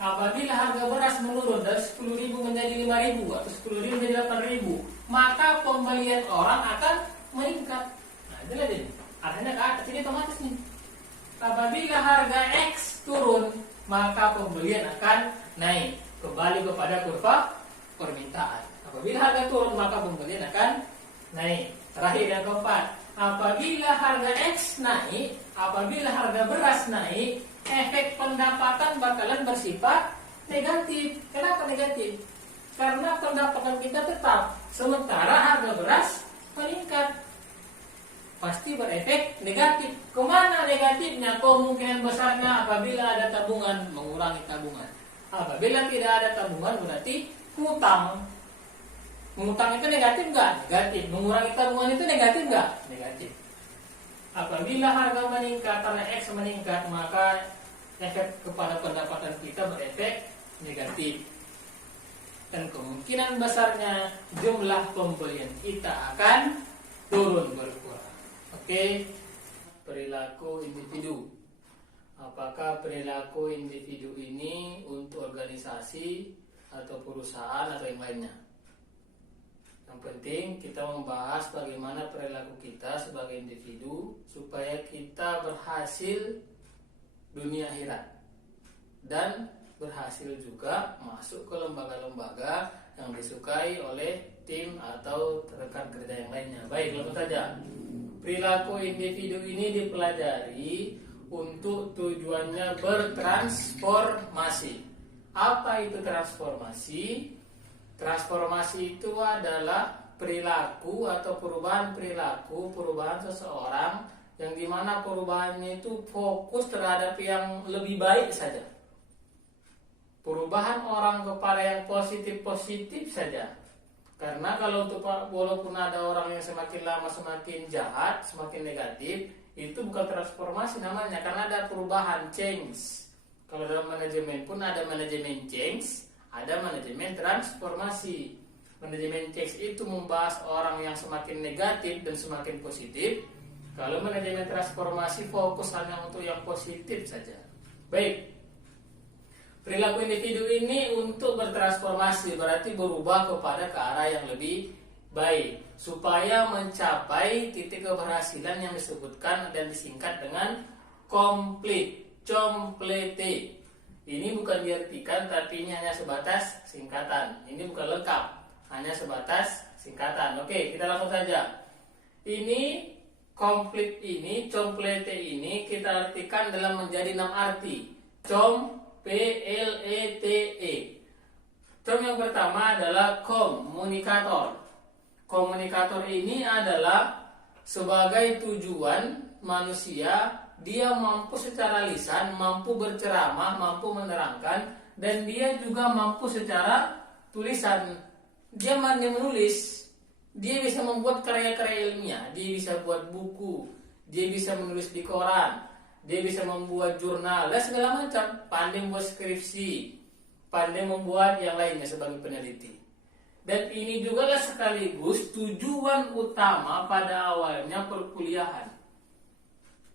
Apabila harga beras menurun dari 10.000 menjadi 5.000 atau 10.000 menjadi 8.000, maka pembelian orang akan meningkat. Nah, itulah dia. Arahnya ke atas, ini otomatis nih. Apabila harga X turun, maka pembelian akan naik. Kembali kepada kurva permintaan. Apabila harga turun, maka pembelian akan naik. Terakhir yang keempat, apabila harga X naik, apabila harga beras naik, efek pendapatan bakalan bersifat negatif. Kenapa negatif? Karena pendapatan kita tetap, sementara harga beras meningkat. Pasti berefek negatif. Kemana negatifnya? Kemungkinan besarnya apabila ada tabungan, mengurangi tabungan. Apabila tidak ada tabungan, berarti hutang. Mengutang itu negatif nggak? Negatif. Mengurangi tabungan itu negatif nggak? Negatif. Apabila harga meningkat karena X meningkat, maka efek kepada pendapatan kita berefek negatif. Dan kemungkinan besarnya jumlah pembelian kita akan turun berkurang. Oke. Perilaku individu. Apakah perilaku individu ini untuk organisasi atau perusahaan atau yang lainnya? Yang penting kita membahas bagaimana perilaku kita sebagai individu supaya kita berhasil dunia akhirat dan berhasil juga masuk ke lembaga-lembaga yang disukai oleh tim atau rekan kerja yang lainnya. Baik, langsung saja. Perilaku individu ini dipelajari untuk tujuannya bertransformasi. Apa itu transformasi? Transformasi itu adalah perilaku atau perubahan perilaku, perubahan seseorang yang dimana perubahannya itu fokus terhadap yang lebih baik saja. Perubahan orang kepada yang positif-positif saja. Karena kalau untuk walaupun ada orang yang semakin lama semakin jahat, semakin negatif, itu bukan transformasi namanya, karena ada perubahan, change. Kalau dalam manajemen pun ada manajemen change, ada manajemen transformasi. Manajemen change itu membahas orang yang semakin negatif dan semakin positif. Kalau manajemen transformasi fokus hanya untuk yang positif saja. Baik. Perilaku individu ini untuk bertransformasi, berarti berubah kepada ke arah yang lebih baik, supaya mencapai titik keberhasilan yang disebutkan dan disingkat dengan complete, complete. Ini bukan diartikan, tapi ini hanya sebatas singkatan. Ini bukan lengkap, hanya sebatas singkatan. Oke, kita langsung saja. Ini complete ini, complete ini kita artikan dalam menjadi 6 arti. P-L-E-T-E. Term yang pertama adalah komunikator. Komunikator ini adalah sebagai tujuan manusia, dia mampu secara lisan, mampu berceramah, mampu menerangkan, dan dia juga mampu secara tulisan. Dia pandai menulis, dia bisa membuat karya-karya ilmiah, dia bisa buat buku, dia bisa menulis di koran, dia bisa membuat jurnal dan segala macam, pandai membuat skripsi, pandai membuat yang lainnya sebagai peneliti. Dan ini juga lah sekaligus tujuan utama pada awalnya perkuliahan.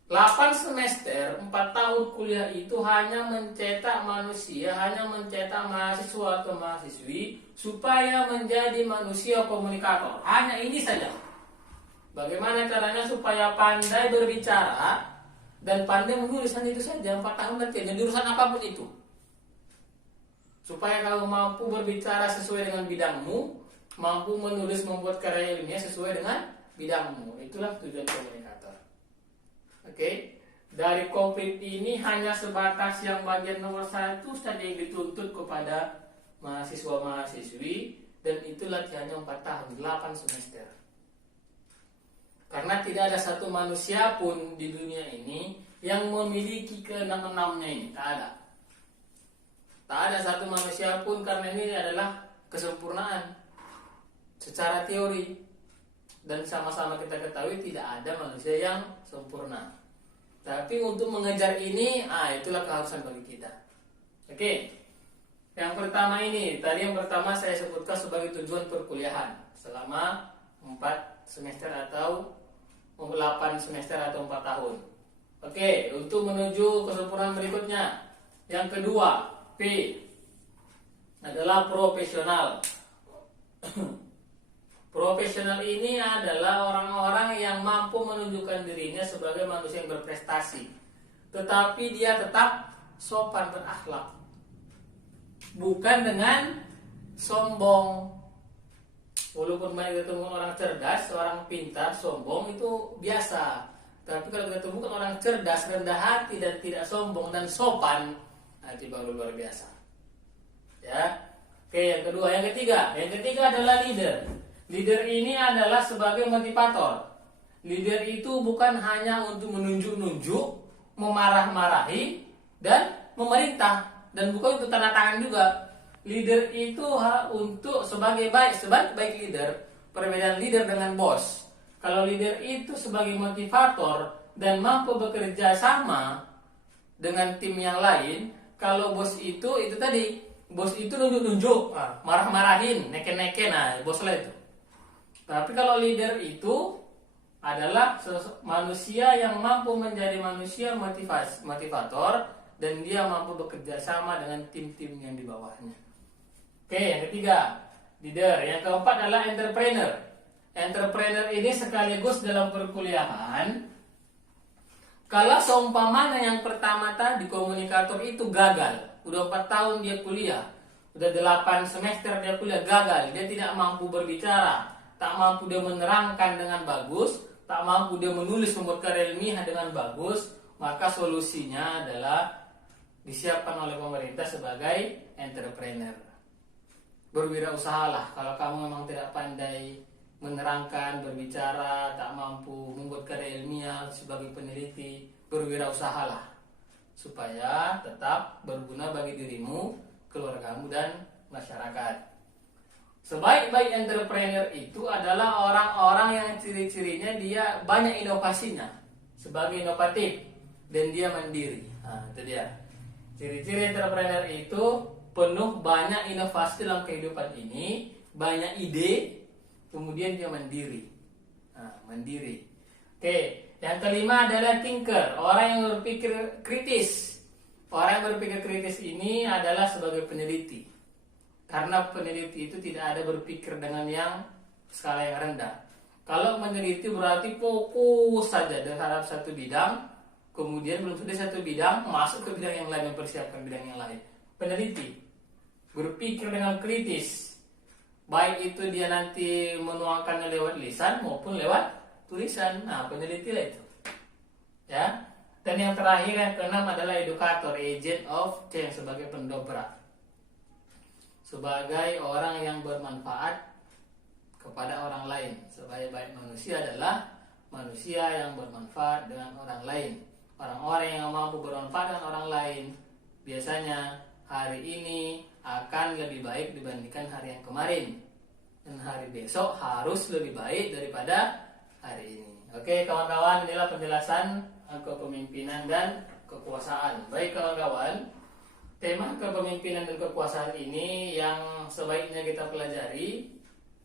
8 semester, 4 tahun kuliah itu hanya mencetak manusia, hanya mencetak mahasiswa atau mahasiswi supaya menjadi manusia komunikator. Hanya ini saja. Bagaimana caranya supaya pandai berbicara dan pandai menulis, hanya itu saja. 4 tahun nanti, dan jurusan apapun itu. Supaya kamu mampu berbicara sesuai dengan bidangmu, mampu menulis membuat karya ilmiah sesuai dengan bidangmu. Itulah tujuan komunikator. Oke. Dari konflik ini hanya sebatas yang bagian nomor 1 saja yang dituntut kepada mahasiswa-mahasiswi, dan itu latihannya 4 tahun, 8 semester. Karena tidak ada satu manusia pun di dunia ini yang memiliki keenam-enamnya ini, tak ada. Tak ada satu manusia pun, karena ini adalah kesempurnaan secara teori. Dan sama-sama kita ketahui tidak ada manusia yang sempurna. Tapi untuk mengejar ini, itulah keharusan bagi kita. Oke. Yang pertama ini, tadi yang pertama saya sebutkan sebagai tujuan perkuliahan selama 4 semester atau 8 semester atau 4 tahun. Oke, untuk menuju kesempurnaan berikutnya. Yang kedua, P adalah profesional. Profesional ini adalah orang-orang yang mampu menunjukkan dirinya sebagai manusia yang berprestasi, tetapi dia tetap sopan berakhlak. Bukan dengan sombong. Walaupun banyak ketemu orang cerdas, orang pintar, sombong itu biasa. Tapi kalau kita temukan orang cerdas, rendah hati dan tidak sombong dan sopan, itu baru luar biasa. Ya. Oke, yang kedua, yang ketiga adalah leader. Leader ini adalah sebagai motivator. Leader itu bukan hanya untuk menunjuk-nunjuk, memarah-marahi, dan memerintah. Dan bukan untuk tanda tangan juga. Leader itu untuk sebagai baik leader. Perbedaan leader dengan bos. Kalau leader itu sebagai motivator dan mampu bekerja sama dengan tim yang lain. Kalau bos itu tadi, bos itu nunjuk-nunjuk, marah-marahin, neken-neken, bos lah itu. Tapi kalau leader itu adalah manusia yang mampu menjadi manusia motivator, dan dia mampu bekerja sama dengan tim-tim yang di bawahnya. Oke, yang ketiga, leader. Yang keempat adalah entrepreneur. Entrepreneur ini sekaligus dalam perkuliahan. Kalau seumpamanya yang pertama tadi komunikator itu gagal, udah 4 tahun dia kuliah, udah 8 semester dia kuliah, gagal, dia tidak mampu berbicara, tak mampu dia menerangkan dengan bagus, tak mampu dia menulis membuat karya ilmiah dengan bagus, maka solusinya adalah disiapkan oleh pemerintah sebagai entrepreneur. Berwirausahalah. Kalau kamu memang tidak pandai menerangkan, berbicara, tak mampu membuat karya ilmiah sebagai peneliti, berwirausahalah supaya tetap berguna bagi dirimu, keluargamu, dan masyarakat. Sebaik-baik entrepreneur itu adalah orang-orang yang ciri-cirinya dia banyak inovasinya, sebagai inovatif, dan dia mandiri. Itu dia. Ciri-ciri entrepreneur itu penuh banyak inovasi dalam kehidupan ini, banyak ide, kemudian dia mandiri. Mandiri. Oke, yang kelima adalah thinker, orang yang berpikir kritis. Orang yang berpikir kritis ini adalah sebagai peneliti. Karena peneliti itu tidak ada berpikir dengan yang skala yang rendah. Kalau meneliti berarti fokus saja terhadap satu bidang, kemudian belum selesai satu bidang, masuk ke bidang yang lain, mempersiapkan bidang yang lain. Peneliti berpikir dengan kritis, baik itu dia nanti menuangkannya lewat lisan maupun lewat tulisan. Peneliti lah itu. Ya. Dan yang terakhir, yang keenam adalah edukator, agent of change, sebagai pendobrak. Sebagai orang yang bermanfaat kepada orang lain. Sebaik-baik manusia adalah manusia yang bermanfaat dengan orang lain. Orang-orang yang mampu bermanfaat dengan orang lain biasanya hari ini akan lebih baik dibandingkan hari yang kemarin, dan hari besok harus lebih baik daripada hari ini. Oke kawan-kawan, inilah penjelasan kepemimpinan dan kekuasaan. Baik kawan-kawan, tema kepemimpinan dan kekuasaan ini yang sebaiknya kita pelajari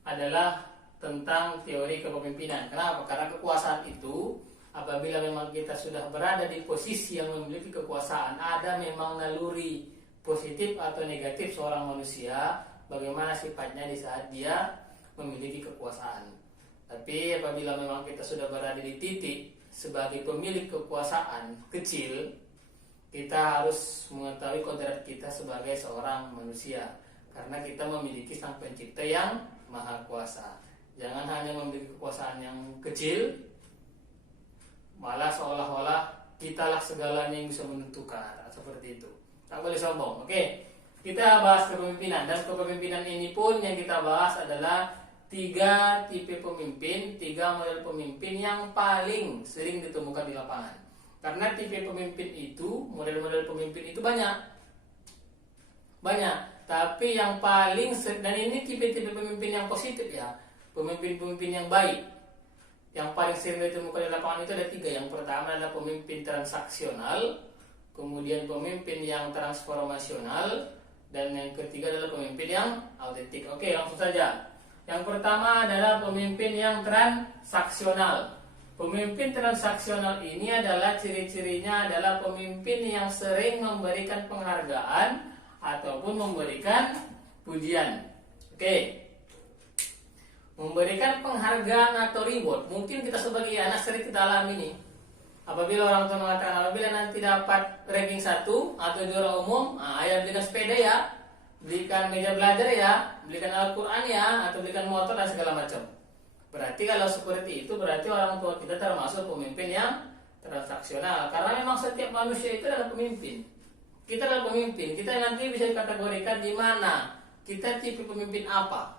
adalah tentang teori kepemimpinan. Kenapa? Karena kekuasaan itu, apabila memang kita sudah berada di posisi yang memiliki kekuasaan, ada memang naluri positif atau negatif seorang manusia, bagaimana sifatnya di saat dia memiliki kekuasaan. Tapi apabila memang kita sudah berada di titik sebagai pemilik kekuasaan kecil, kita harus mengetahui kodrat kita sebagai seorang manusia, karena kita memiliki Sang Pencipta yang Maha Kuasa. Jangan hanya memiliki kekuasaan yang kecil, malah seolah-olah kitalah segalanya yang bisa menentukan, seperti itu. Tak boleh sombong. Oke, kita bahas kepemimpinan, dan kepemimpinan ini pun yang kita bahas adalah 3 tipe pemimpin, 3 model pemimpin yang paling sering ditemukan di lapangan. Karena tipe pemimpin itu, model-model pemimpin itu banyak, tapi yang paling dan ini tipe-tipe pemimpin yang positif ya, pemimpin-pemimpin yang baik, yang paling sering ditemukan di lapangan itu ada 3. Yang pertama adalah pemimpin transaksional, kemudian pemimpin yang transformasional, dan yang ketiga adalah pemimpin yang autentik. Oke, langsung saja. Yang pertama adalah pemimpin yang transaksional. Pemimpin transaksional ini adalah ciri-cirinya adalah pemimpin yang sering memberikan penghargaan ataupun memberikan pujian. Oke. Memberikan penghargaan atau reward. Mungkin kita sebagai anak sering kita alami ini. Apabila orang tua mengatakan, apabila nanti dapat ranking 1 atau juara umum, ayah belikan sepeda ya, belikan meja belajar ya, belikan Al-Quran ya, atau belikan motor dan segala macam. Berarti kalau seperti itu, berarti orang tua kita termasuk pemimpin yang transaksional. Karena memang setiap manusia itu adalah pemimpin. Kita adalah pemimpin. Kita nanti bisa dikategorikan di mana kita tipe pemimpin apa.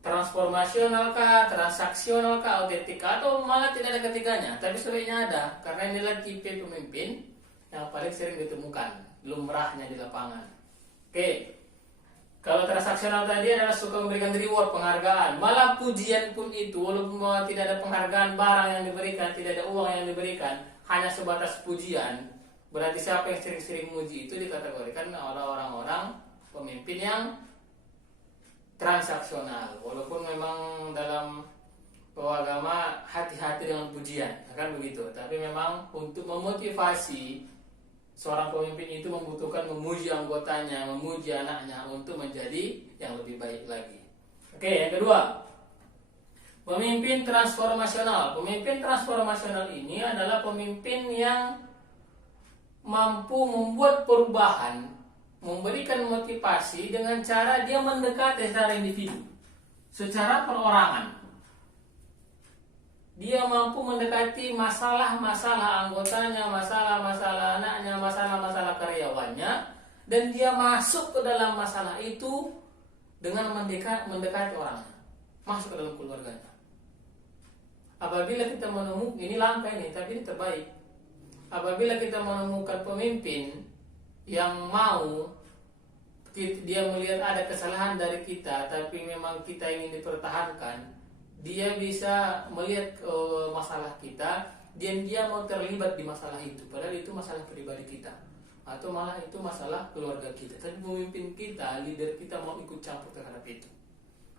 Transformasional kah, transaksional kah, autentik kah, atau malah tidak ada ketiganya. Tapi sebenarnya ada, karena inilah tipe pemimpin yang paling sering ditemukan, lumrahnya di lapangan. Oke, kalau transaksional tadi adalah suka memberikan reward, penghargaan, malah pujian pun itu, walaupun tidak ada penghargaan barang yang diberikan, tidak ada uang yang diberikan, hanya sebatas pujian. Berarti siapa yang sering-sering muji itu dikategorikan oleh orang-orang pemimpin yang transaksional. Walaupun memang dalam agama hati-hati dengan pujian, kan begitu. Tapi memang untuk memotivasi seorang pemimpin itu membutuhkan memuji anggotanya, memuji anaknya untuk menjadi yang lebih baik lagi. Oke, yang kedua, pemimpin transformasional. Pemimpin transformasional ini adalah pemimpin yang mampu membuat perubahan, memberikan motivasi dengan cara dia mendekati secara individu, secara perorangan. Dia mampu mendekati masalah-masalah anggotanya, masalah-masalah anaknya, masalah-masalah karyawannya, dan dia masuk ke dalam masalah itu dengan mendekati orangnya, masuk ke dalam keluarganya. Apabila kita menemukan, ini langkah ini, tapi ini terbaik. Apabila kita menemukan pemimpin yang mau, dia melihat ada kesalahan dari kita, tapi memang kita ingin dipertahankan, dia bisa melihat masalah kita, dan dia mau terlibat di masalah itu, padahal itu masalah pribadi kita, atau malah itu masalah keluarga kita, tapi pemimpin kita, leader kita mau ikut campur terhadap itu.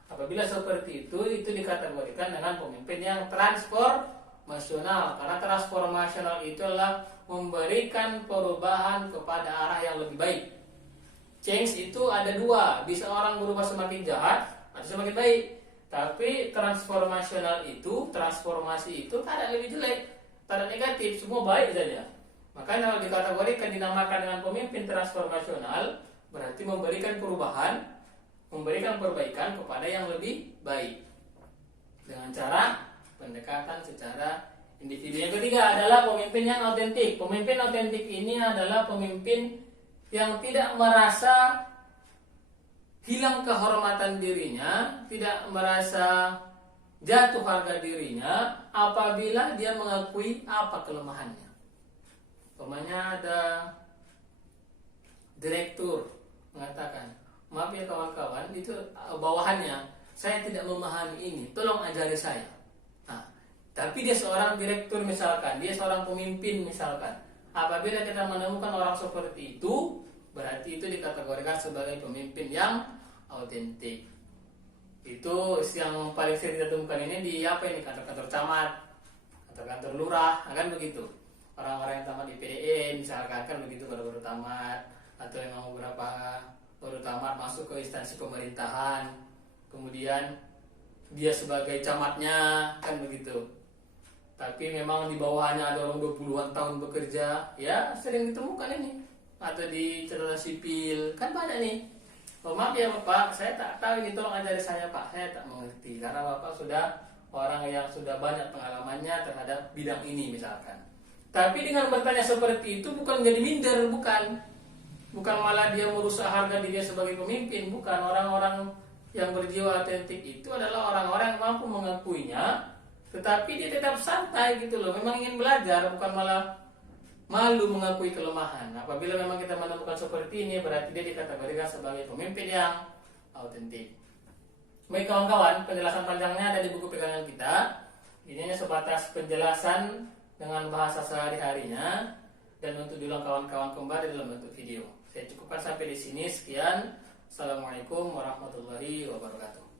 Apabila seperti itu dikategorikan dengan pemimpin yang transformasional, karena transformasional itu adalah memberikan perubahan kepada arah yang lebih baik. Change itu ada 2, bisa orang berubah semakin jahat atau semakin baik. Tapi transformasional itu, transformasi itu tak ada lebih jelek, tak ada negatif, semua baik saja. Makanya kalau dikategorikan, dinamakan dengan pemimpin transformasional, berarti memberikan perubahan, memberikan perbaikan kepada yang lebih baik dengan cara pendekatan secara individu. Yang ketiga adalah pemimpin yang autentik. Pemimpin autentik ini adalah pemimpin yang tidak merasa hilang kehormatan dirinya, tidak merasa jatuh harga dirinya apabila dia mengakui apa kelemahannya. Umpamanya ada direktur mengatakan, maaf ya kawan-kawan, itu bawahannya, saya tidak memahami ini, tolong ajari saya. Nah, tapi dia seorang direktur misalkan, dia seorang pemimpin misalkan. Apabila kita menemukan orang seperti itu, berarti itu dikategorikan sebagai pemimpin yang autentik. Itu yang paling sering kita temukan ini di kantor-kantor camat, kantor-kantor lurah, kan begitu. Orang-orang yang tamat di PDN misalkan, kan begitu, baru tamat, atau yang beberapa baru tamat masuk ke instansi pemerintahan, kemudian dia sebagai camatnya, kan begitu. tapi memang di bawahnya ada orang 20-an tahun bekerja, ya sering ditemukan ini. Atau di catatan sipil, kan banyak nih. Oh, maaf ya Bapak, saya tak tahu ini, tolong ajari saya Pak, saya tak mengerti. Karena Bapak sudah orang yang sudah banyak pengalamannya terhadap bidang ini misalkan. Tapi dengan bertanya seperti itu bukan menjadi minder, bukan. Bukan malah dia merusak harga dirinya sebagai pemimpin, bukan. Orang-orang yang berjiwa otentik itu adalah orang-orang yang mampu mengakuinya, tetapi dia tetap santai gitu loh. Memang ingin belajar, bukan malah malu mengakui kelemahan. Apabila memang kita menemukan seperti ini, berarti dia dikategorikan sebagai pemimpin yang autentik. Baik kawan-kawan, penjelasan panjangnya ada di buku pegangan kita. Ini hanya sebatas penjelasan dengan bahasa sehari-harinya, dan untuk diulang kawan-kawan kembali dalam bentuk video. Saya cukupkan sampai di sini. Sekian. Assalamualaikum warahmatullahi wabarakatuh.